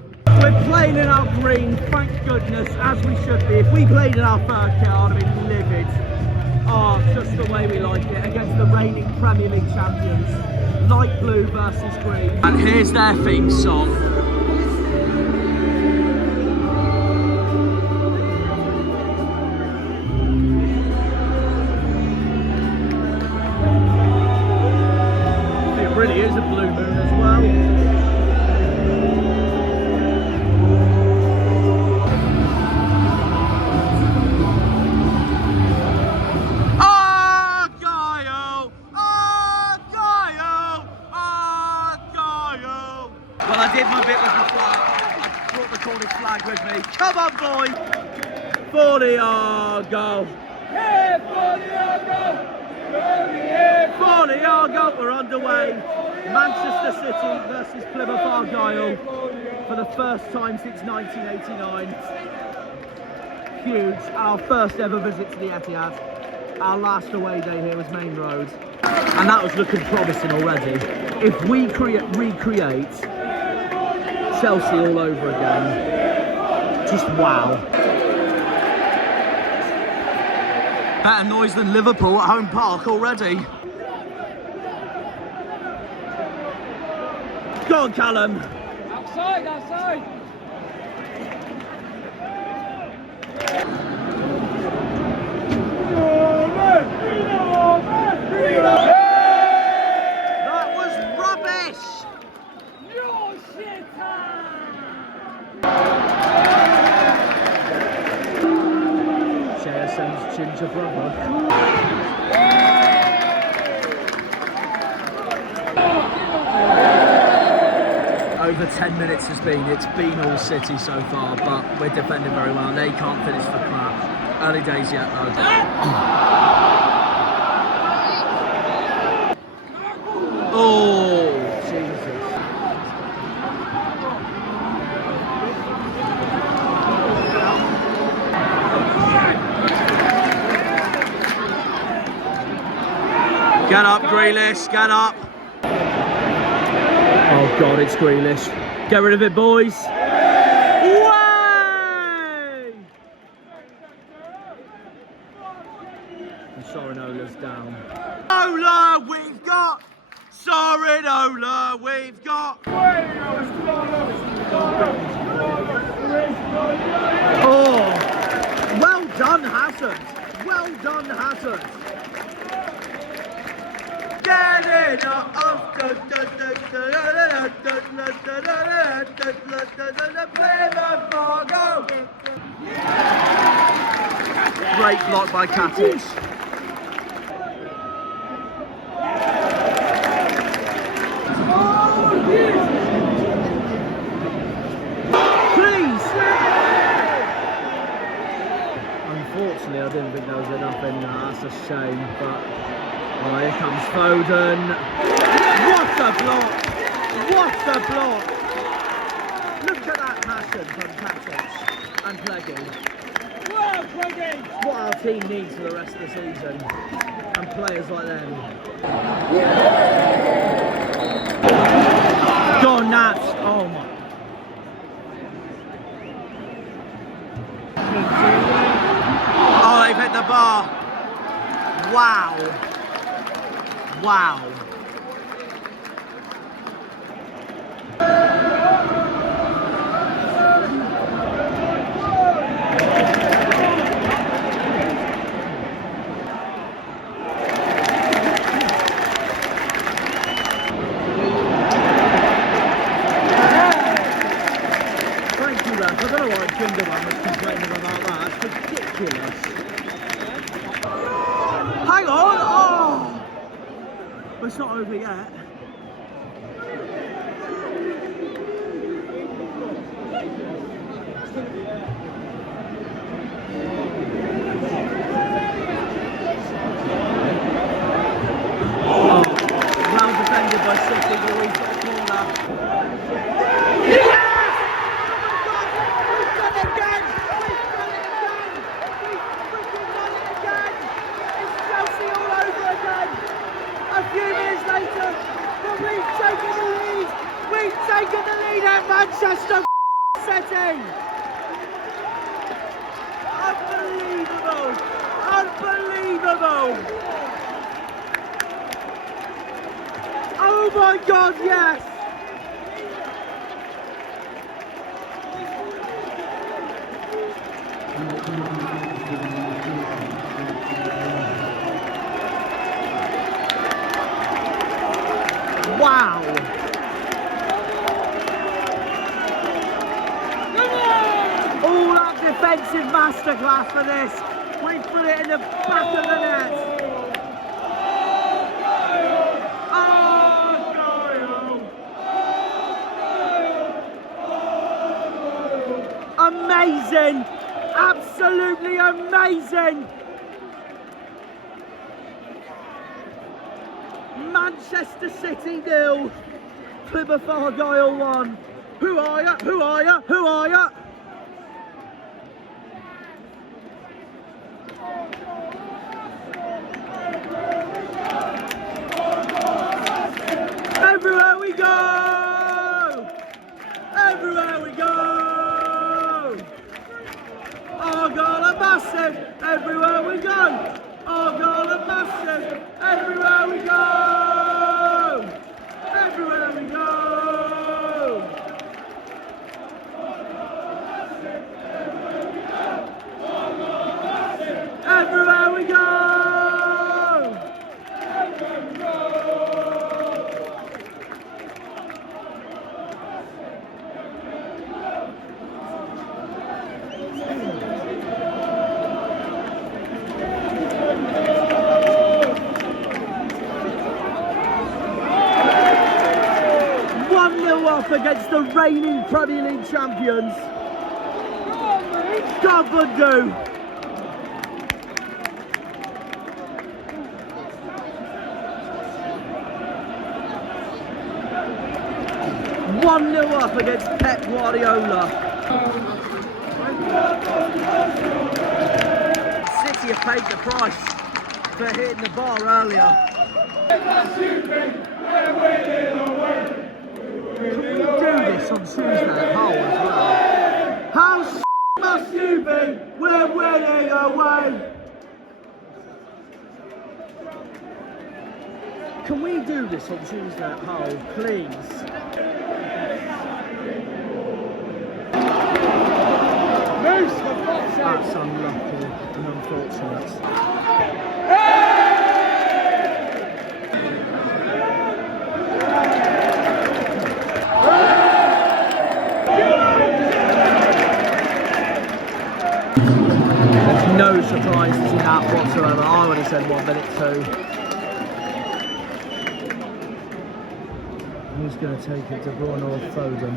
We're playing in our green, thank goodness, as we should be. If we played in our third kit, I'd have been livid. Oh, just the way we like it, against the reigning Premier League champions. Light blue versus green. And here's their theme song. It really is a blue moon as well. Well, I did my bit with the flag. I brought the Cornish flag with me. Come on, boy! For the Argyle! Here for the Argyle! For the Argyle! We're underway. Manchester City versus Plymouth Argyle for the first time since 1989. Huge. Our first ever visit to the Etihad. Our last away day here was Main Road. And that was looking promising already. If we recreate Chelsea all over again, just wow. Better noise than Liverpool at home park already. Go on, Callum. Outside, outside. That was rubbish. JSM's ginger brother. Over 10 minutes it's been all City so far, but we're defending very well. They can't finish for crap. Early days yet though. Oh, Jesus. Get up, Grealish, get up. Oh God, it's Grealish. Get rid of it, boys. Way! And Sorrinola's down. Ola, we've got. Sorinola, we've got. Oh, well done, Hazard. Well done, Hazard. Get it up. Great block by Katic. Please. Unfortunately, I didn't think there was enough in there. That's a shame, but. Oh, here comes Foden. What a block! What a block! Look at that passion from Penzance and Plymouth. What our team needs for the rest of the season. And players like them. Go on, Nats. Oh my. Oh, they've hit the bar. Wow. Wow. Thank you, Ref. I don't know why Kinderman was complaining about that. It's ridiculous. Hang on. Oh. But it's not over yet. Oh, well defended by City, but we've got a corner. Yes! We've done it again! We've done it again! We've freaking done it again! It's Chelsea all over again! A few minutes later, but we've taken the lead! We've taken the lead at Manchester City! Unbelievable! Unbelievable! Oh my God, yes! Wow! All that defensive masterclass for this. We put it in the back of the net. Oh, amazing! Absolutely amazing! Manchester City 0, Plymouth Argyle 1. Who are ya? Who are ya? Who are ya? Everywhere we go! Everywhere we go! Argyle are massive! Everywhere we go! up against the reigning Premier League champions. Devon do. One 0 up against Pep Guardiola. City have paid the price for hitting the bar earlier. Can we do this on Tuesday at Hull as well? How must you be? We're winning away. Can we do this on Tuesday at Hull, please? That's unlucky and unfortunate. There's no surprises in that whatsoever. I would have said 1 minute 2. Who's going to take it to Rooney or foden?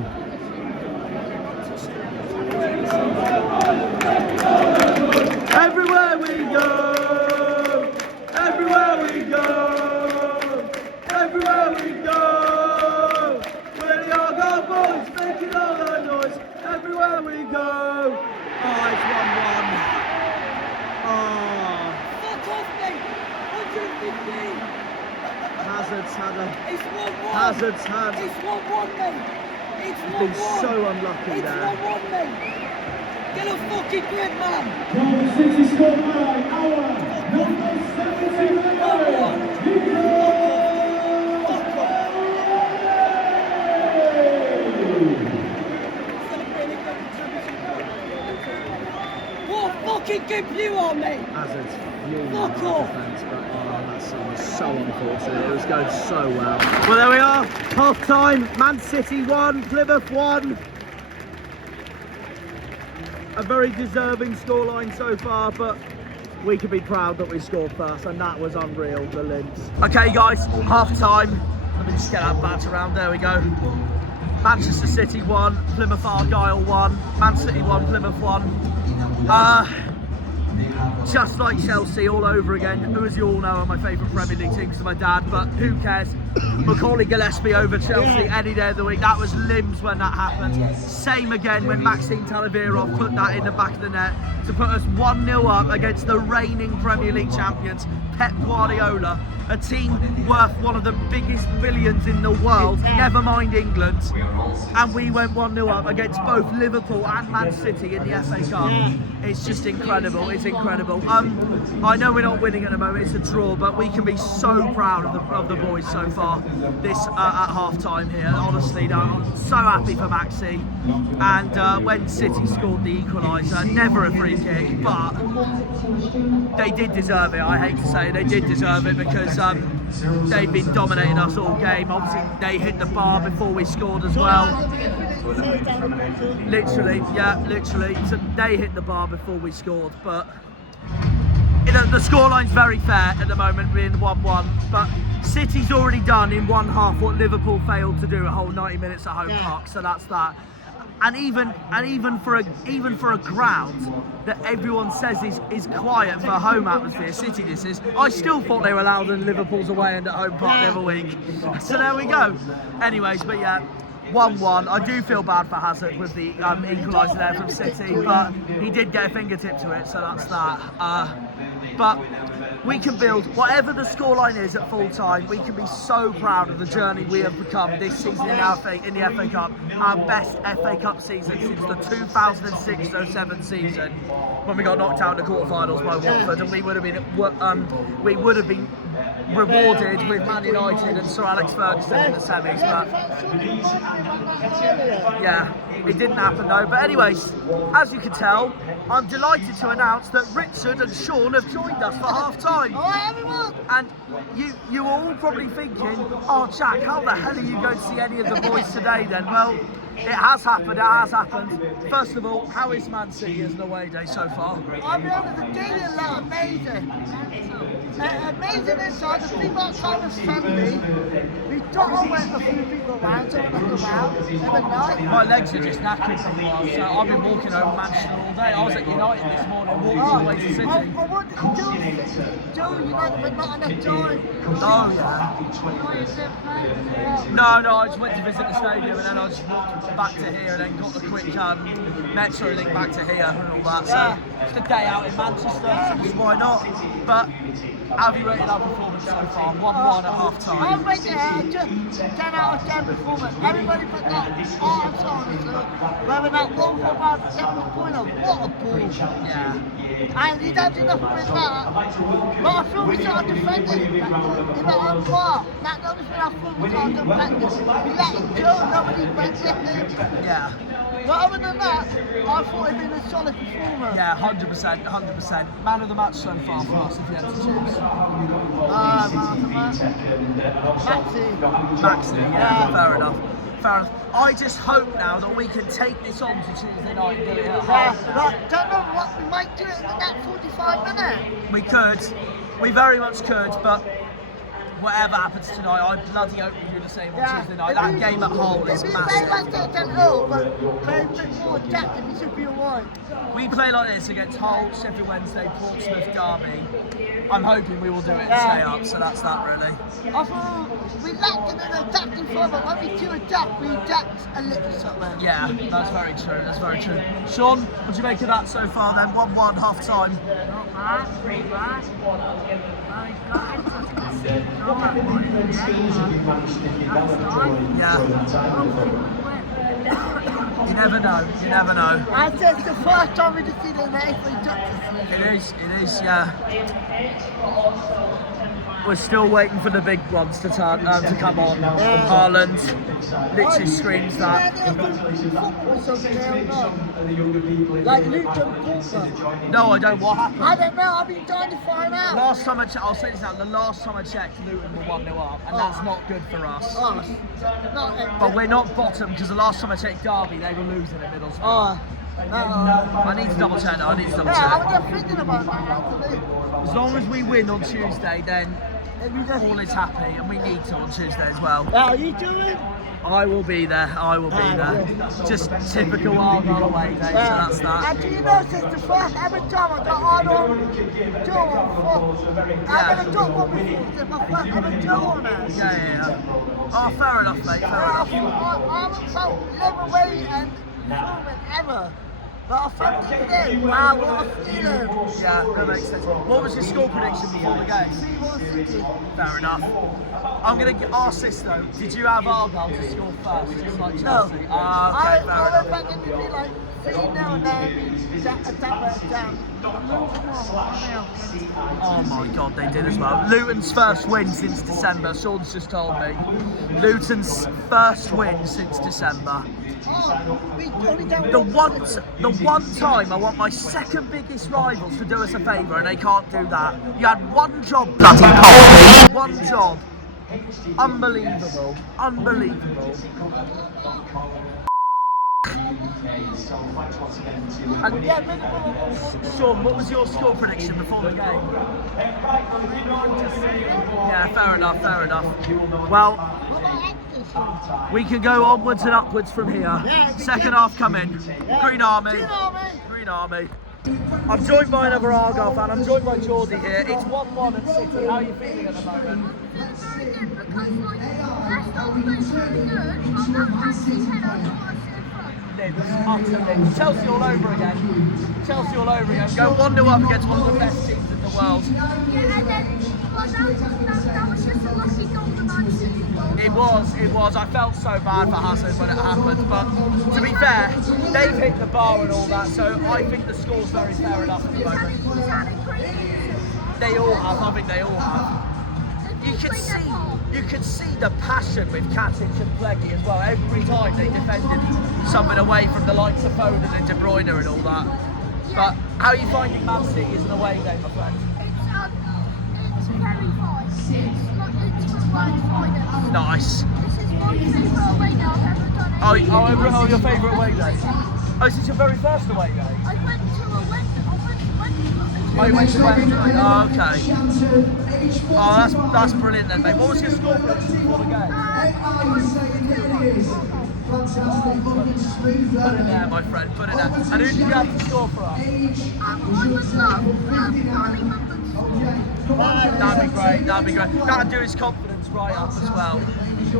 Everywhere we go, everywhere we go, everywhere we go, we're the Argyle boys making all that noise. Everywhere we go. Oh, it's 1-1. Oh. Fuck off, mate. 115. Hazard's had a. It's 1-1. Hazard's had. It's 1-1, mate. It's 1-1. Been so unlucky it's there. It's 1-1, mate. Get a fucking grip, man. City scored by our number 79. What fucking good you are, mate. Hazard's fuming Fuck on the off. defence, but that scene was so unfortunate. It was going so well. Well, there we are. Half time. Man City 1, Plymouth 1. A very deserving scoreline so far, but we can be proud that we scored first, and that was unreal, the limbs. Okay, guys, half time. Let me just get our badge around. There we go. Manchester City 1, Plymouth Argyle 1, Man City 1, Plymouth 1. Just like Chelsea all over again, who, as you all know, are my favourite Premier League team because of my dad, but who cares? Macaulay Gillespie over Chelsea any day of the week. That was limbs when that happened. Same again when Maxime Talavirov put that in the back of the net to put us 1-0 up against the reigning Premier League champions, Pep Guardiola, a team worth one of the biggest billions in the world, never mind England, and we went 1-0 up against both Liverpool and Man City in the FA Cup. It's just incredible, it's incredible. I know we're not winning at the moment, it's a draw, but we can be so proud of the boys so far this at half time here. Honestly, no, I'm so happy for Maxi. And when City scored the equaliser, never a free kick, but they did deserve it. I hate to say it, they did deserve it because they've been dominating us all game. Obviously, they hit the bar before we scored as well. Literally, yeah, literally. So they hit the bar before we scored, but you know, the scoreline's very fair at the moment, being 1-1. But City's already done in one half what Liverpool failed to do a whole 90 minutes at home park. So that's that. And even for a ground that everyone says is quiet for a home atmosphere, City this is, I still thought they were louder than Liverpool's away end at home park the other week. So there we go. Anyways, but yeah, 1-1. I do feel bad for Hazard with the equaliser there from City, but he did get a fingertip to it, so that's that. But we can build, whatever the scoreline is at full time, we can be so proud of the journey we have become this season in the FA Cup. Our best FA Cup season since the 2006-07 season, when we got knocked out in the quarterfinals by Watford, and we would have been rewarded with Man United and Sir Alex Ferguson in the semis, but yeah, it didn't happen though. But anyways, as you can tell, I'm delighted to announce that Richard and Sean have joined us for half time. And you were all probably thinking, oh Jack, how the hell are you going to see any of the boys today then? Well, it has happened, it has happened. First of all, how is Man City as an away day so far? I'll be honest, the day is amazing. Amazing inside, the people outside was friendly. We got on with a few people around, so we looked around every night. My legs are just knackered from a while, so I've been walking over Manchester all day. I was at United this morning, walking all the way to City. I wanted to do United, but not enough time. Oh, yeah. No, I just went to visit the stadium and then I just walked back to here and then got the quick metro link back to here and all that. So just a day out in Manchester, so why not? But how have you rated our performance so far? 1-1 at half time. I rated it just 10 out of 10 performance. Everybody put that arms on us. Whether that one for about 7 pointer, what a ball. Yeah. And he does enough with that. But I feel we started defending in the own part. That's the only thing I feel we started defending. We let him go, nobody went at him. Yeah. But other than that, I thought it'd been a solid performance. Yeah, 100%, 100%. Man of the match so far for us, if you had to choose. Maxi, yeah, fair enough. Fair enough. I just hope now that we can take this on to Tuesday night and do it at half. But don't know what, we might do it in the next 45 minutes. We could. We very much could, but whatever happens tonight, I bloody hope we do the same on Tuesday night. That game at Hull is If massive. we play like that, then but play a bit more adaptive, we should be alright. We play like this against Hull, Sheffield Wednesday, Portsmouth, Derby. I'm hoping we will do it and stay up, so that's that really. I thought we lacked in an adaptive form, but when we do adapt, we adapt a little something. Yeah, that's very true, that's very true. Sean, what do you make of that so far then? 1-1, half time. Not bad, pretty bad. You never know, you never know. I said it's the first time we've seen it in the FA Cup. It is, yeah. We're still waiting for the big ones to come on. Haaland literally screams that. Like Luton Porter. No, I don't. What happened? I don't know, I've been trying to find out. Last time I'll say this now, the last time I checked, Luton were 1-0 up, and that's not good for us. But we're not bottom, because the last time I checked Derby, they were losing at Middlesbrough. I need to double check. I was just thinking about that actually. As long as we win on Tuesday, then all is happy, and we need to on Tuesday as well. How are you doing? I will be there. Just typical Argyle away day, so that's that. And do you know, since the first ever time I got on I never got one before, it's my first ever do on it. Yeah. Oh, fair enough, mate. Fair enough. I haven't felt live away and performance ever. But I felt today, wow, what a feeling. Yeah, that makes sense. What was your score prediction before the game? 3-1 Fair enough. I'm going to ask this though. Did you have Argyle to score first, just like Chelsea? No. Okay, fair I enough. went back into be like 3-0 and then down. Oh my God, they did as well. Luton's first win since December. Sean's just told me. Luton's first win since December. The one time I want my second biggest rivals to do us a favour and they can't do that. You had one job, bloody Poppy. One job. Unbelievable. And Sean, what was your score prediction before the game? Yeah, fair enough. Well, we can go onwards and upwards from here. Second half coming. Green Army. I'm joined by another Argyle fan. I'm joined by Geordie here. It's 1-1 at City. How are you feeling at the moment? It's very good because like Leicester was really good. I'm not actually head on Chelsea all over again. Go 1-0 up against one of the best teams in the world. Yeah, and then that was just a lucky goal, the Man City goal. It was. I felt so bad for Hazard when it happened, but to be fair, they've hit the bar and all that, so I think the score's very fair enough at the moment. They all have. I think they all have. You could see the passion with Citeh and Coyg as well. Every time they defended something away from the likes of Foden and De Bruyne and all that. But how are you finding Man City as an away game, my friend? It's very fun. It's for one final. Nice. This is my favourite away day I've ever done. Oh, your favourite away day? Oh, this is your very first away day? I went to Wembley. Oh, you went to Wembley? Oh, okay. Oh, that's brilliant then, mate. What was your score for the game? Put it there, my friend, put it there. And who did you have to score for us? That'd be great, that'd be great. That'd do his confidence right up as well.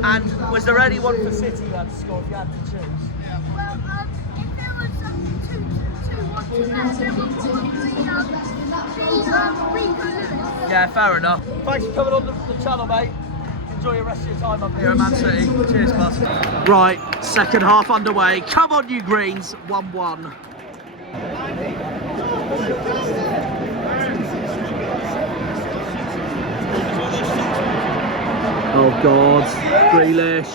And was there anyone for City you had to score if you had to choose? Well, if there was 2-1 to that, there would probably be Rico. Yeah, fair enough. Thanks for coming on the channel, mate. Enjoy the rest of your time up here at Man City. Cheers, boss. Right, second half underway. Come on, you Greens. 1-1. Oh God, Grealish.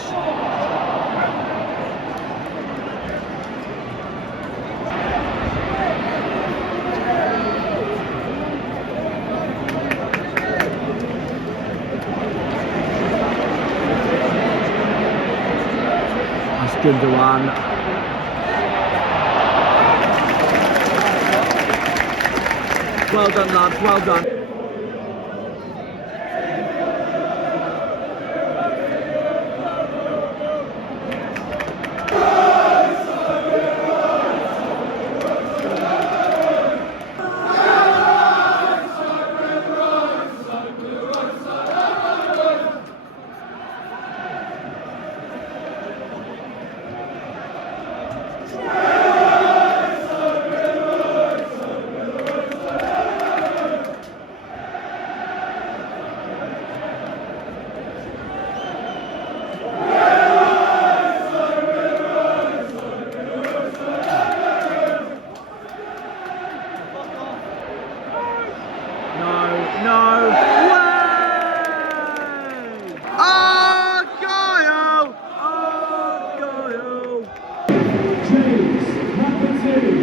That's Gundogan. Well done, lads, well done.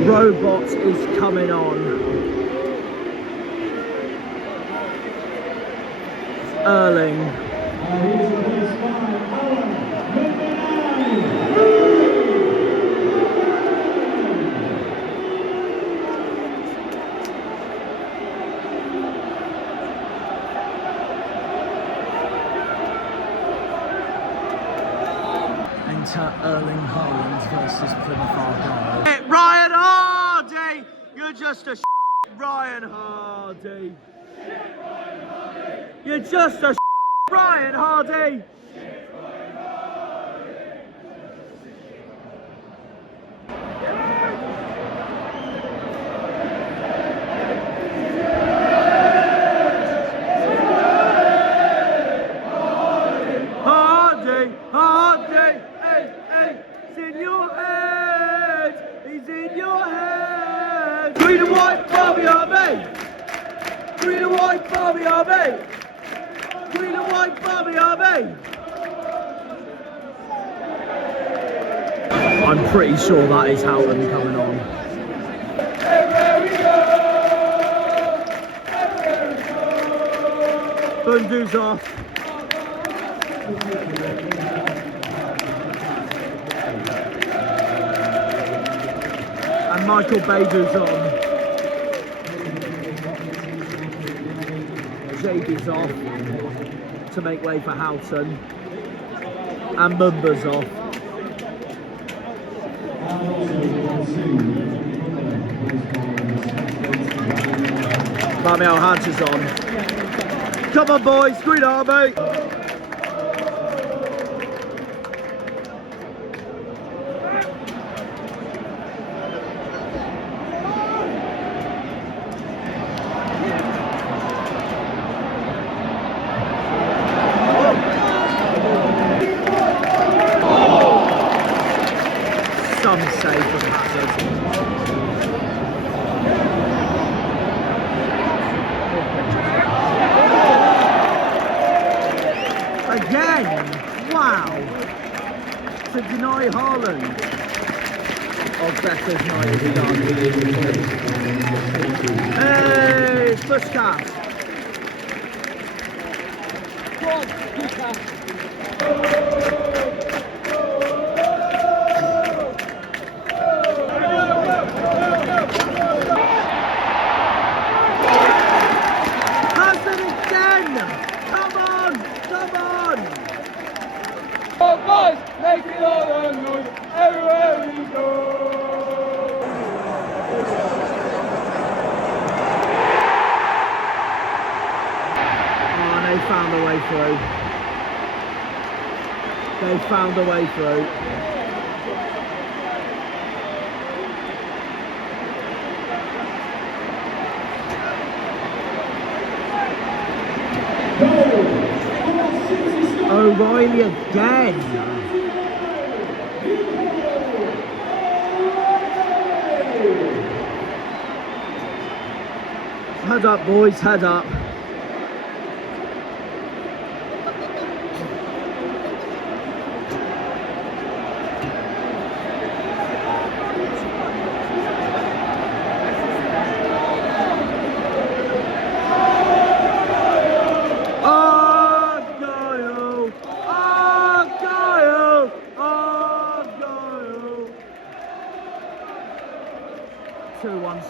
Robot is coming on. Erling. Enter Erling Haaland versus Plymouth Argyle. Hey, Ryan Hardy! You're just a Ryan Hardy. You're just a Ryan Hardy. Hardy, hey, it's in your head, he's in your head. Green and white, Barbie Army. Green and white, Barbie Army. Green and white, Barbie Army. I'm pretty sure that is Howland coming on. Bundu's off. And Michael Bader's on. Jady's off to make way for Houghton. And Mumba's off. Barmy Hans is on. Come on boys, Green Army! Some save from Hazard. Again! Wow! To deny Haaland. Oh, Becker's not even done. Hey, it's Puskas. Come on, Puskas. Hazard again! boys, making all the noise everywhere we go. Oh, they found a way through. They found a way through. O'Reilly again. Head up, boys, head up.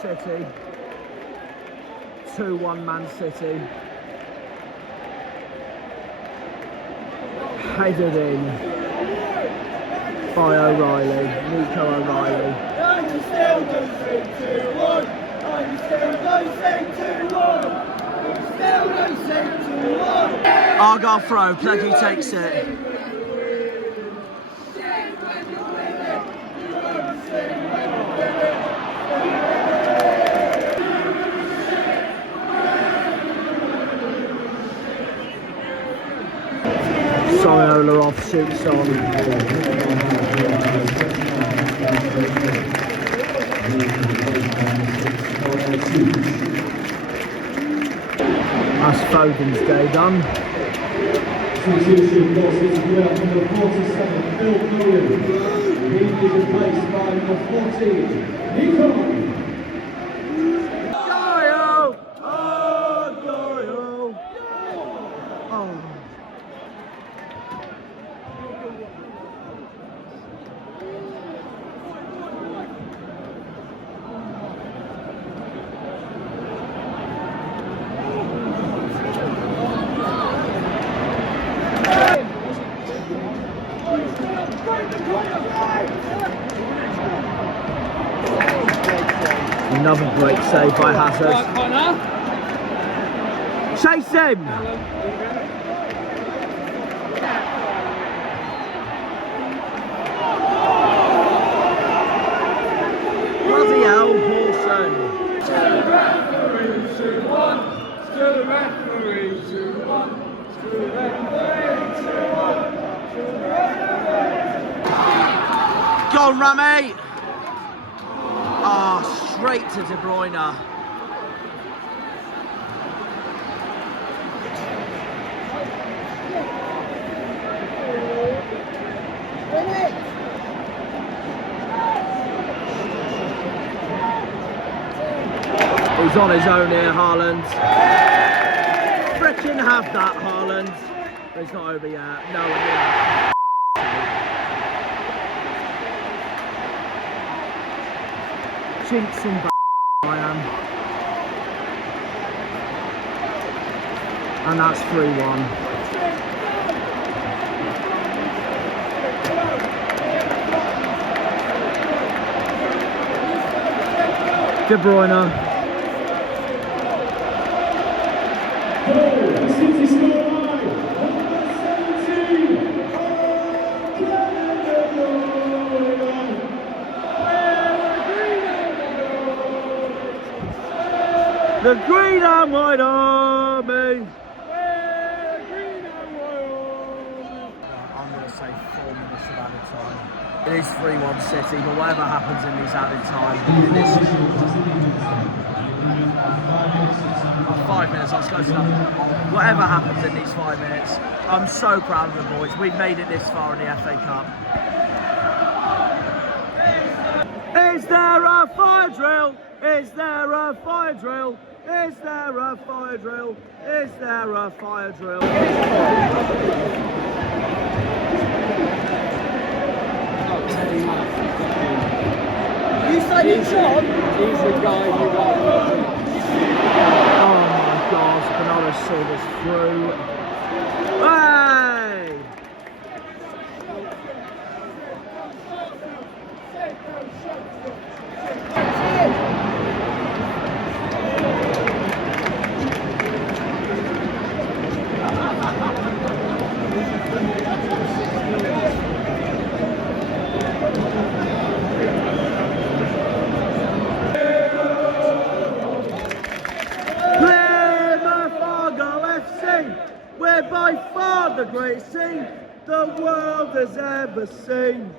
City, 2-1 Man City, headed in by O'Reilly, Nico O'Reilly. Argyle throw, Pleggy takes it. Soriola off, shoots on. That's Foden's day done. Substitution for City number 47, Phil Cohen. He is replaced by number 14, Nico. Another great save by Hazard. Chase him! Bloody hell, Paulson. Go on, Rami! Ah, straight to De Bruyne. He's on his own here, Haaland. Frickin' have that, Haaland. But it's not over yet. No, yeah. Chinks and I am. And that's 3-1. De Bruyne. City scoreline, number 17. The Green and White Army. I'm going to say 4 minutes of added time. It is 3-1 City, but whatever happens in these added time, it is 5 minutes. I was close enough. Whatever happens in these 5 minutes, I'm so proud of the boys. We've made it this far in the FA Cup. Is there a fire drill? Is there a fire drill? Is there a fire drill? Is there a fire drill? You said it's on? He's the guy who got. Oh my God, Bernardo saw this through. Hey! world has ever seen.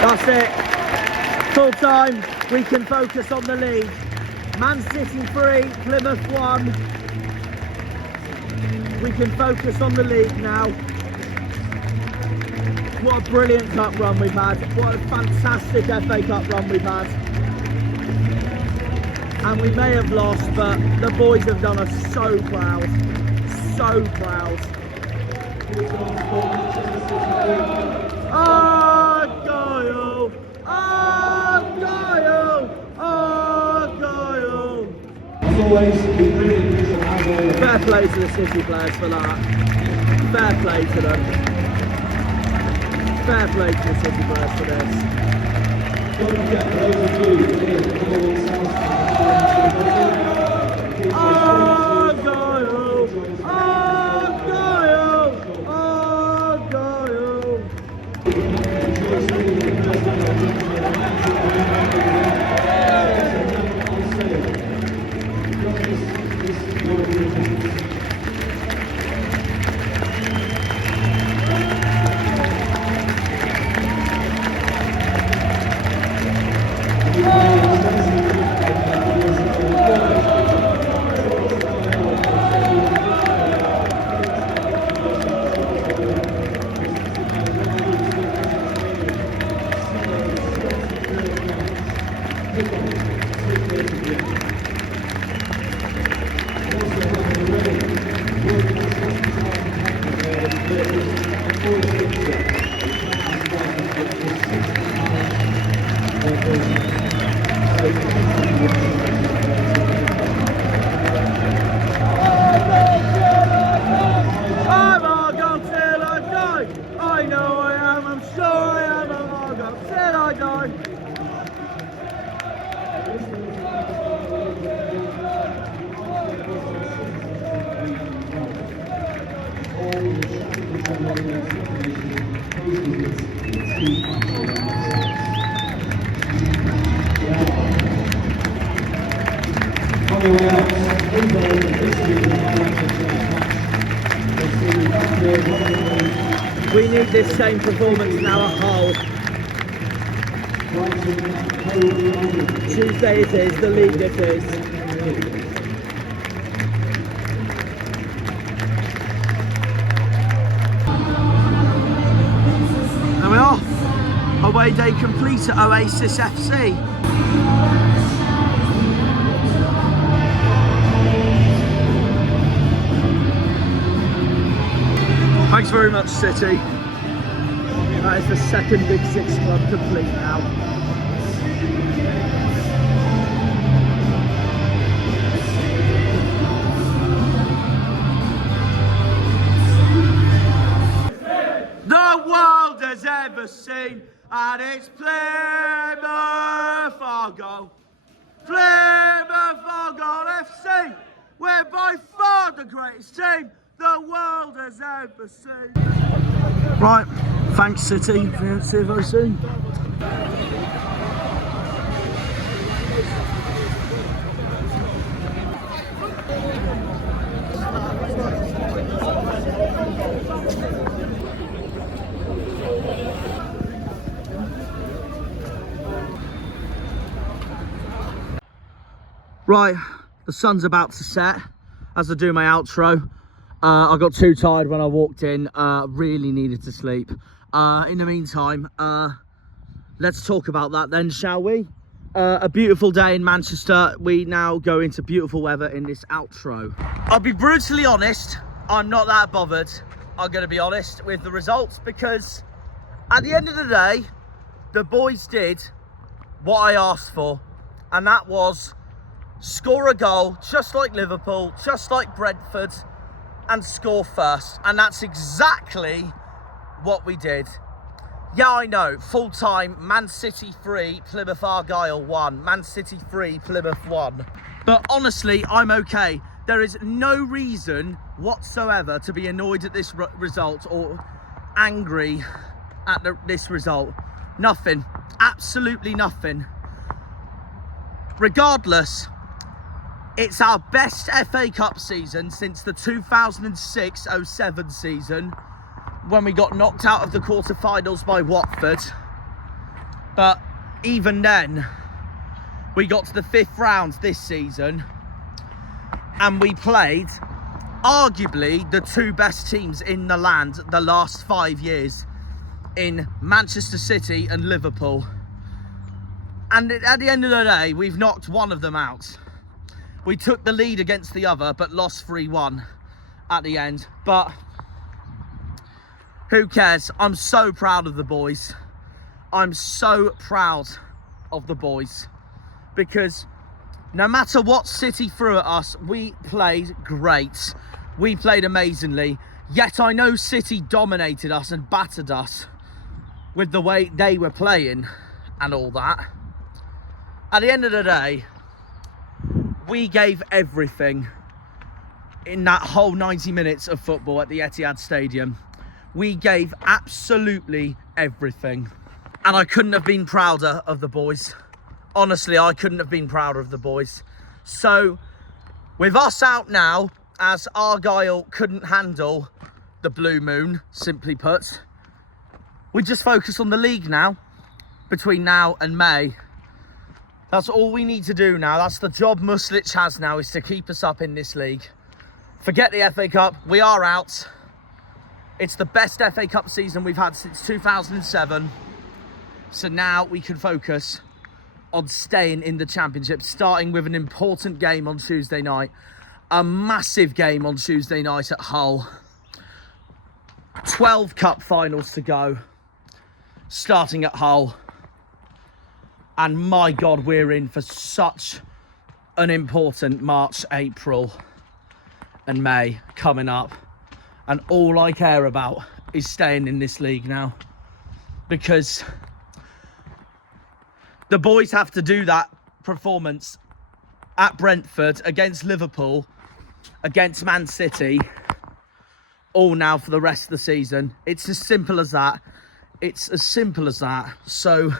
That's it. Full time. We can focus on the league. Man City 3, Plymouth 1. We can focus on the league now. What a brilliant cup run we've had. What a fantastic FA Cup run we've had. And we may have lost, but the boys have done us so proud. So proud. Argyle! Argyle! Argyle! As always, we really appreciate Argyle. Fair play to the City players for that. Fair play to them. Fair play to the City players for this. Don't forget, for those of you in Cornwall South, Argyle! Argyle! Argyle! I'm Argyle till I die. I know I am, I'm sure I am. I'm Argyle till I die. We need this same performance now at Hull. Tuesday it is, the league it is. There we are. Away day complete at Oasis FC. Thanks very much, City. That is the second Big Six club complete now. The world has ever seen, and it's Plymouth Argyle. Plymouth Argyle FC. We're by far the greatest team the world has ever seen. Right, thanks City. See you very soon. Right, the sun's about to set as I do my outro. I got too tired when I walked in, really needed to sleep. In the meantime, let's talk about that then, shall we? A beautiful day in Manchester. We now go into beautiful weather in this outro. I'll be brutally honest, I'm not that bothered, I'm going to be honest, with the results, because at the end of the day, the boys did what I asked for, and that was score a goal, just like Liverpool, just like Brentford, and score first. And that's exactly what we did. Yeah, I know. Full time, Man City 3, Plymouth Argyle 1. Man City 3, Plymouth 1. But honestly, I'm okay. There is no reason whatsoever to be annoyed at this result or angry at this result. Nothing. Absolutely nothing. Regardless, it's our best FA Cup season since the 2006-07 season, when we got knocked out of the quarterfinals by Watford. But even then, we got to the 5th round this season and we played arguably the 2 best teams in the land the last 5 years in Manchester City and Liverpool. And at the end of the day, we've knocked one of them out. We took the lead against the other, but lost 3-1 at the end. But who cares? I'm so proud of the boys. I'm so proud of the boys. Because no matter what City threw at us, we played great. We played amazingly. Yet I know City dominated us and battered us with the way they were playing and all that. At the end of the day, we gave everything in that whole 90 minutes of football at the Etihad Stadium. We gave absolutely everything. And I couldn't have been prouder of the boys. Honestly, I couldn't have been prouder of the boys. So, with us out now, as Argyle couldn't handle the blue moon, simply put, we just focus on the league now, between now and May. That's all we need to do now. That's the job Muslic has now, is to keep us up in this league. Forget the FA Cup, we are out. It's the best FA Cup season we've had since 2007. So now we can focus on staying in the Championship, starting with an important game on Tuesday night. A massive game on Tuesday night at Hull. 12 cup finals to go, starting at Hull. And my God, we're in for such an important March, April and May coming up. And all I care about is staying in this league now. Because the boys have to do that performance at Brentford, against Liverpool, against Man City, all now for the rest of the season. It's as simple as that. It's as simple as that. So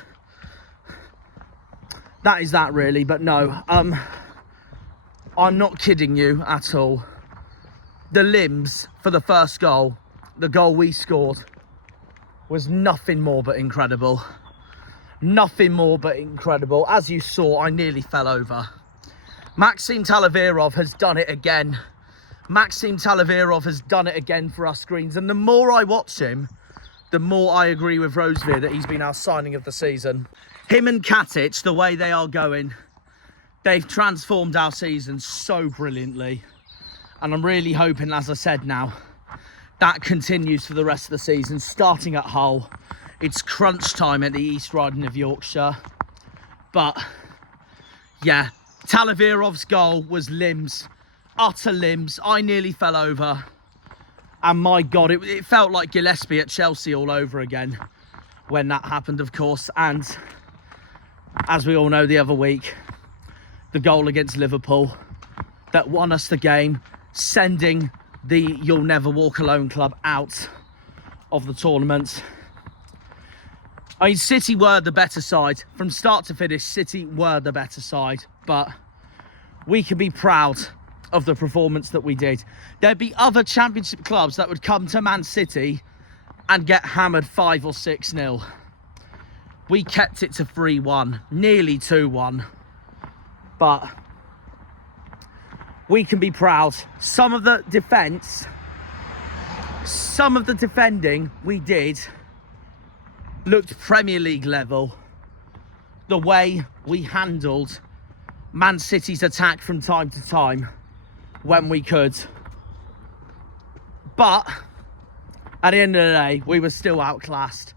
that is that really. But no, I'm not kidding you at all. The limbs for the first goal, the goal we scored, was nothing more but incredible. Nothing more but incredible. As you saw, I nearly fell over. Maxim Talavirov has done it again. Maxim Talavirov has done it again for us Greens. And the more I watch him, the more I agree with Rosevear that he's been our signing of the season. Him and Katic, the way they are going, they've transformed our season so brilliantly. And I'm really hoping, as I said now, that continues for the rest of the season, starting at Hull. It's crunch time at the East Riding of Yorkshire. But, yeah, Talavirov's goal was limbs, utter limbs. I nearly fell over. And my God, it felt like Gillespie at Chelsea all over again when that happened, of course. And as we all know, the other week, the goal against Liverpool that won us the game, sending the You'll Never Walk Alone club out of the tournament. I mean, City were the better side. From start to finish, City were the better side. But we can be proud of the performance that we did. There'd be other Championship clubs that would come to Man City and get hammered 5 or 6-0. We kept it to 3-1, nearly 2-1. But we can be proud. Some of the defending we did looked Premier League level. The way we handled Man City's attack from time to time when we could. But at the end of the day, we were still outclassed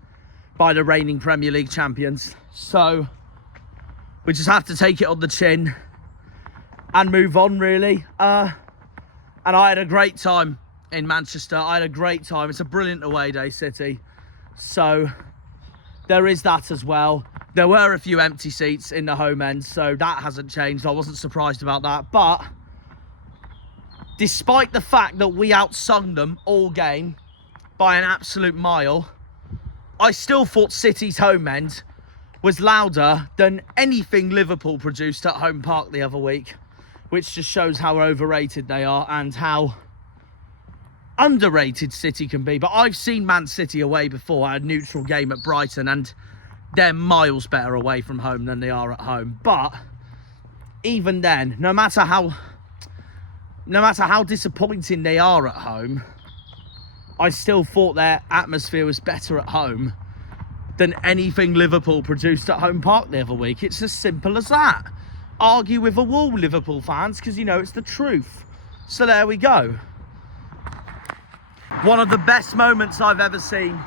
by the reigning Premier League champions. So we just have to take it on the chin and move on, really. And I had a great time in Manchester. I had a great time. It's a brilliant away day, City. So there is that as well. There were a few empty seats in the home end, so that hasn't changed. I wasn't surprised about that. But despite the fact that we outsung them all game by an absolute mile, I still thought City's home end was louder than anything Liverpool produced at Home Park the other week, which just shows how overrated they are and how underrated City can be. But I've seen Man City away before at a neutral game at Brighton, and they're miles better away from home than they are at home. But even then, no matter how disappointing they are at home, I still thought their atmosphere was better at home than anything Liverpool produced at Home Park the other week. It's as simple as that. Argue with a wall, Liverpool fans, because you know it's the truth. So there we go. One of the best moments I've ever seen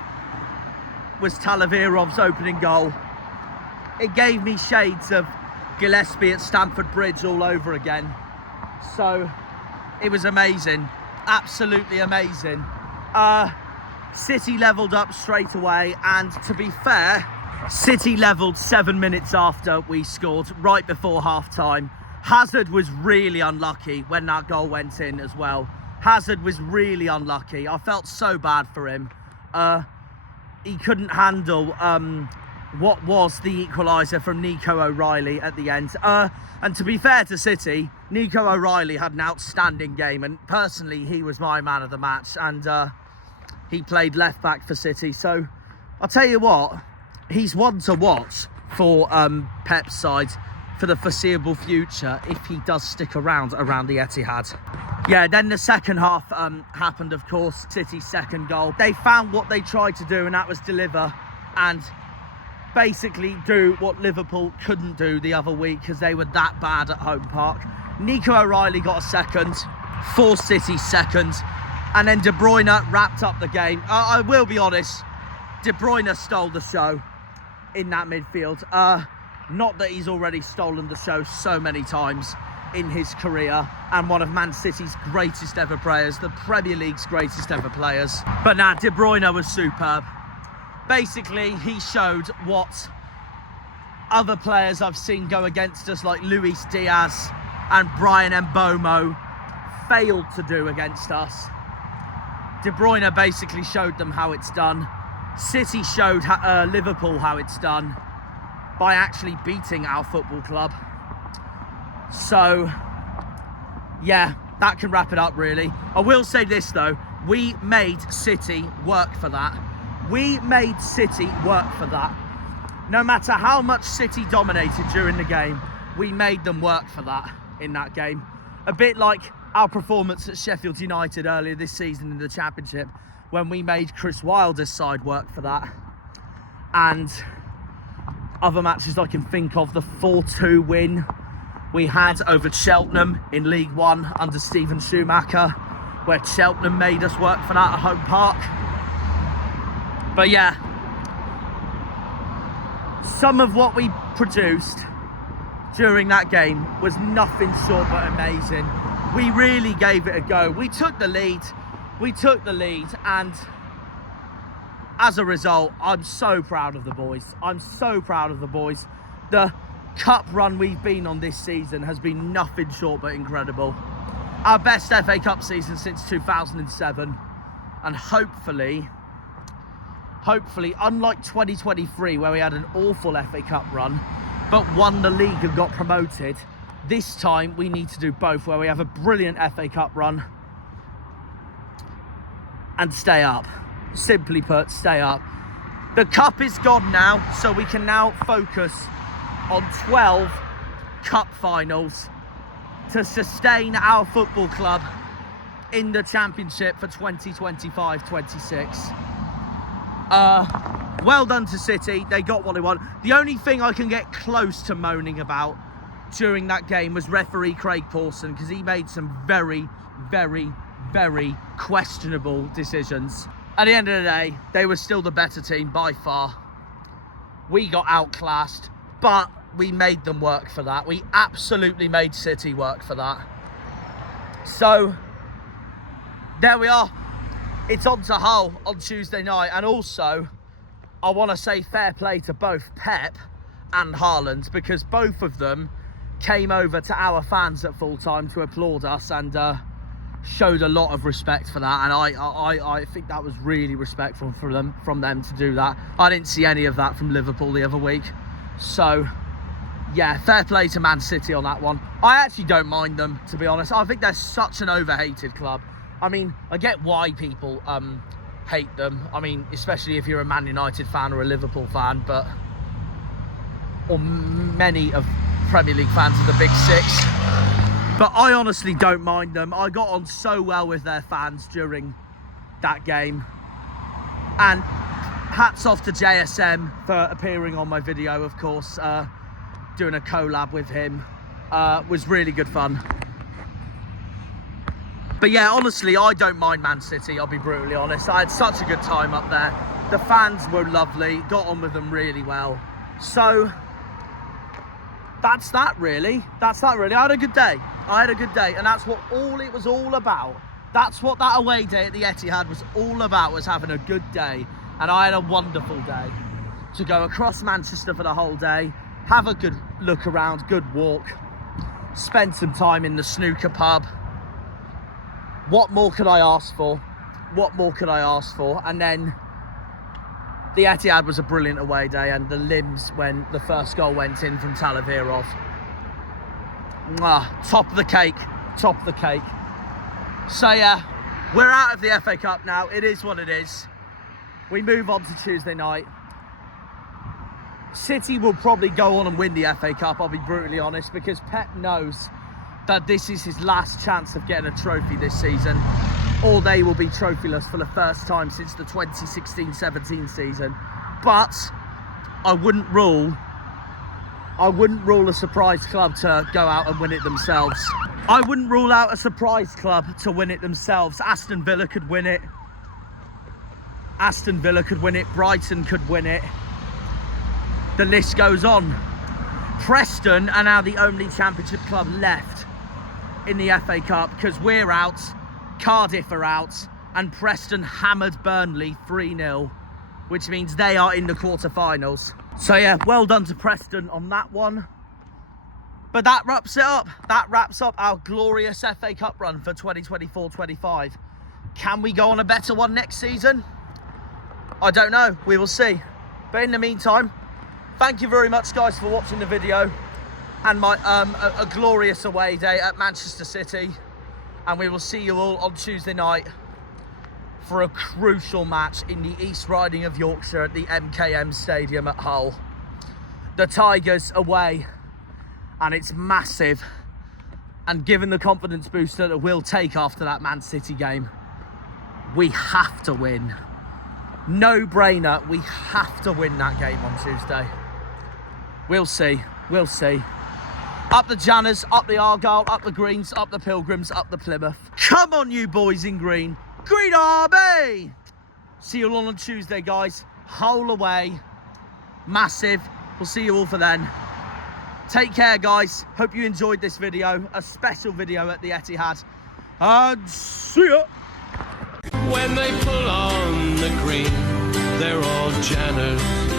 was Talavirov's opening goal. It gave me shades of Gillespie at Stamford Bridge all over again. So it was amazing, absolutely amazing. City levelled up straight away, and to be fair, City levelled 7 minutes after we scored, right before half-time. Hazard was really unlucky when that goal went in as well. Hazard was really unlucky. I felt so bad for him. He couldn't handle what was the equaliser from Nico O'Reilly at the end. And to be fair to City, Nico O'Reilly had an outstanding game, and personally he was my man of the match, and he played left back for City. So I'll tell you what, he's one to watch for Pep's side for the foreseeable future if he does stick around the Etihad. Yeah, then the second half happened, of course. City's second goal. They found what they tried to do, and that was deliver and basically do what Liverpool couldn't do the other week because they were that bad at Home Park. Nico O'Reilly got a second for City's second, and then De Bruyne wrapped up the game. I will be honest, De Bruyne stole the show in that midfield. Not that he's already stolen the show so many times in his career, and one of Man City's greatest ever players, the Premier League's greatest ever players. But nah, De Bruyne was superb. Basically, he showed what other players I've seen go against us, like Luis Diaz and Brian Mbomo, failed to do against us. De Bruyne basically showed them how it's done. City showed Liverpool how it's done by actually beating our football club. So, yeah, that can wrap it up really. I will say this though, we made City work for that. We made City work for that. No matter how much City dominated during the game, we made them work for that in that game. A bit like our performance at Sheffield United earlier this season in the Championship, when we made Chris Wilder's side work for that. And other matches I can think of, the 4-2 win we had over Cheltenham in League One under Steven Schumacher, where Cheltenham made us work for that at Home Park. But yeah, some of what we produced during that game was nothing short but amazing. We really gave it a go. We took the lead, and as a result, I'm so proud of the boys. I'm so proud of the boys. The cup run we've been on this season has been nothing short but incredible. Our best FA Cup season since 2007, and hopefully, unlike 2023 where we had an awful FA Cup run but won the league and got promoted, this time we need to do both, where we have a brilliant FA Cup run and stay up. Simply put, stay up. The cup is gone now, so we can now focus on 12 cup finals to sustain our football club in the Championship for 2025-26. Well done to City. They got what they want. The only thing I can get close to moaning about during that game was referee Craig Pawson, because he made some very, very, very questionable decisions. At the end of the day, they were still the better team by far. We got outclassed, but we made them work for that. We absolutely made City work for that. So, there we are. It's on to Hull on Tuesday night, and also I want to say fair play to both Pep and Haaland, because both of them came over to our fans at full time to applaud us and showed a lot of respect for that, and I think that was really respectful from them to do that. I didn't see any of that from Liverpool the other week. So yeah, fair play to Man City on that one. I actually don't mind them, to be honest. I think they're such an overhated club. I mean, I get why people hate them. I mean, especially if you're a Man United fan or a Liverpool fan, or many of Premier League fans of the Big Six. But I honestly don't mind them. I got on so well with their fans during that game. And hats off to JSM for appearing on my video, of course. Doing a collab with him was really good fun. But yeah, honestly, I don't mind Man City, I'll be brutally honest. I had such a good time up there. The fans were lovely, got on with them really well. So that's that really. I had a good day. And that's what it was all about. That's what that away day at the Etihad was all about, was having a good day. And I had a wonderful day. To go across Manchester for the whole day, have a good look around, good walk, spend some time in the snooker pub. What more could I ask for? And then the Etihad was a brilliant away day, and the limbs when the first goal went in from Talavirov. Top of the cake. So yeah, we're out of the FA Cup now. It is what it is. We move on to Tuesday night. City will probably go on and win the FA Cup, I'll be brutally honest, because Pep knows that this is his last chance of getting a trophy this season, or they will be trophyless for the first time since the 2016-17 season. But I wouldn't rule a surprise club to go out and win it themselves. I wouldn't rule out a surprise club to win it themselves. Aston Villa could win it. Brighton could win it. The list goes on. Preston are now the only Championship club left in the FA Cup, because we're out, Cardiff are out, and Preston hammered Burnley 3-0, which means they are in the quarterfinals. So yeah, well done to Preston on that one. But that wraps it up. That wraps up our glorious FA Cup run for 2024-25. Can we go on a better one next season? I don't know, we will see. But in the meantime, thank you very much, guys, for watching the video and my a glorious away day at Manchester City. And we will see you all on Tuesday night for a crucial match in the East Riding of Yorkshire at the MKM Stadium at Hull. The Tigers away, and it's massive. And given the confidence boost that it will take after that Man City game, we have to win. No brainer, we have to win that game on Tuesday. We'll see. Up the Janners, up the Argyle, up the Greens, up the Pilgrims, up the Plymouth. Come on, you boys in green. Green Army! See you all on Tuesday, guys. Hull away. Massive. We'll see you all for then. Take care, guys. Hope you enjoyed this video. A special video at the Etihad. And see ya! When they pull on the green, they're all Janners.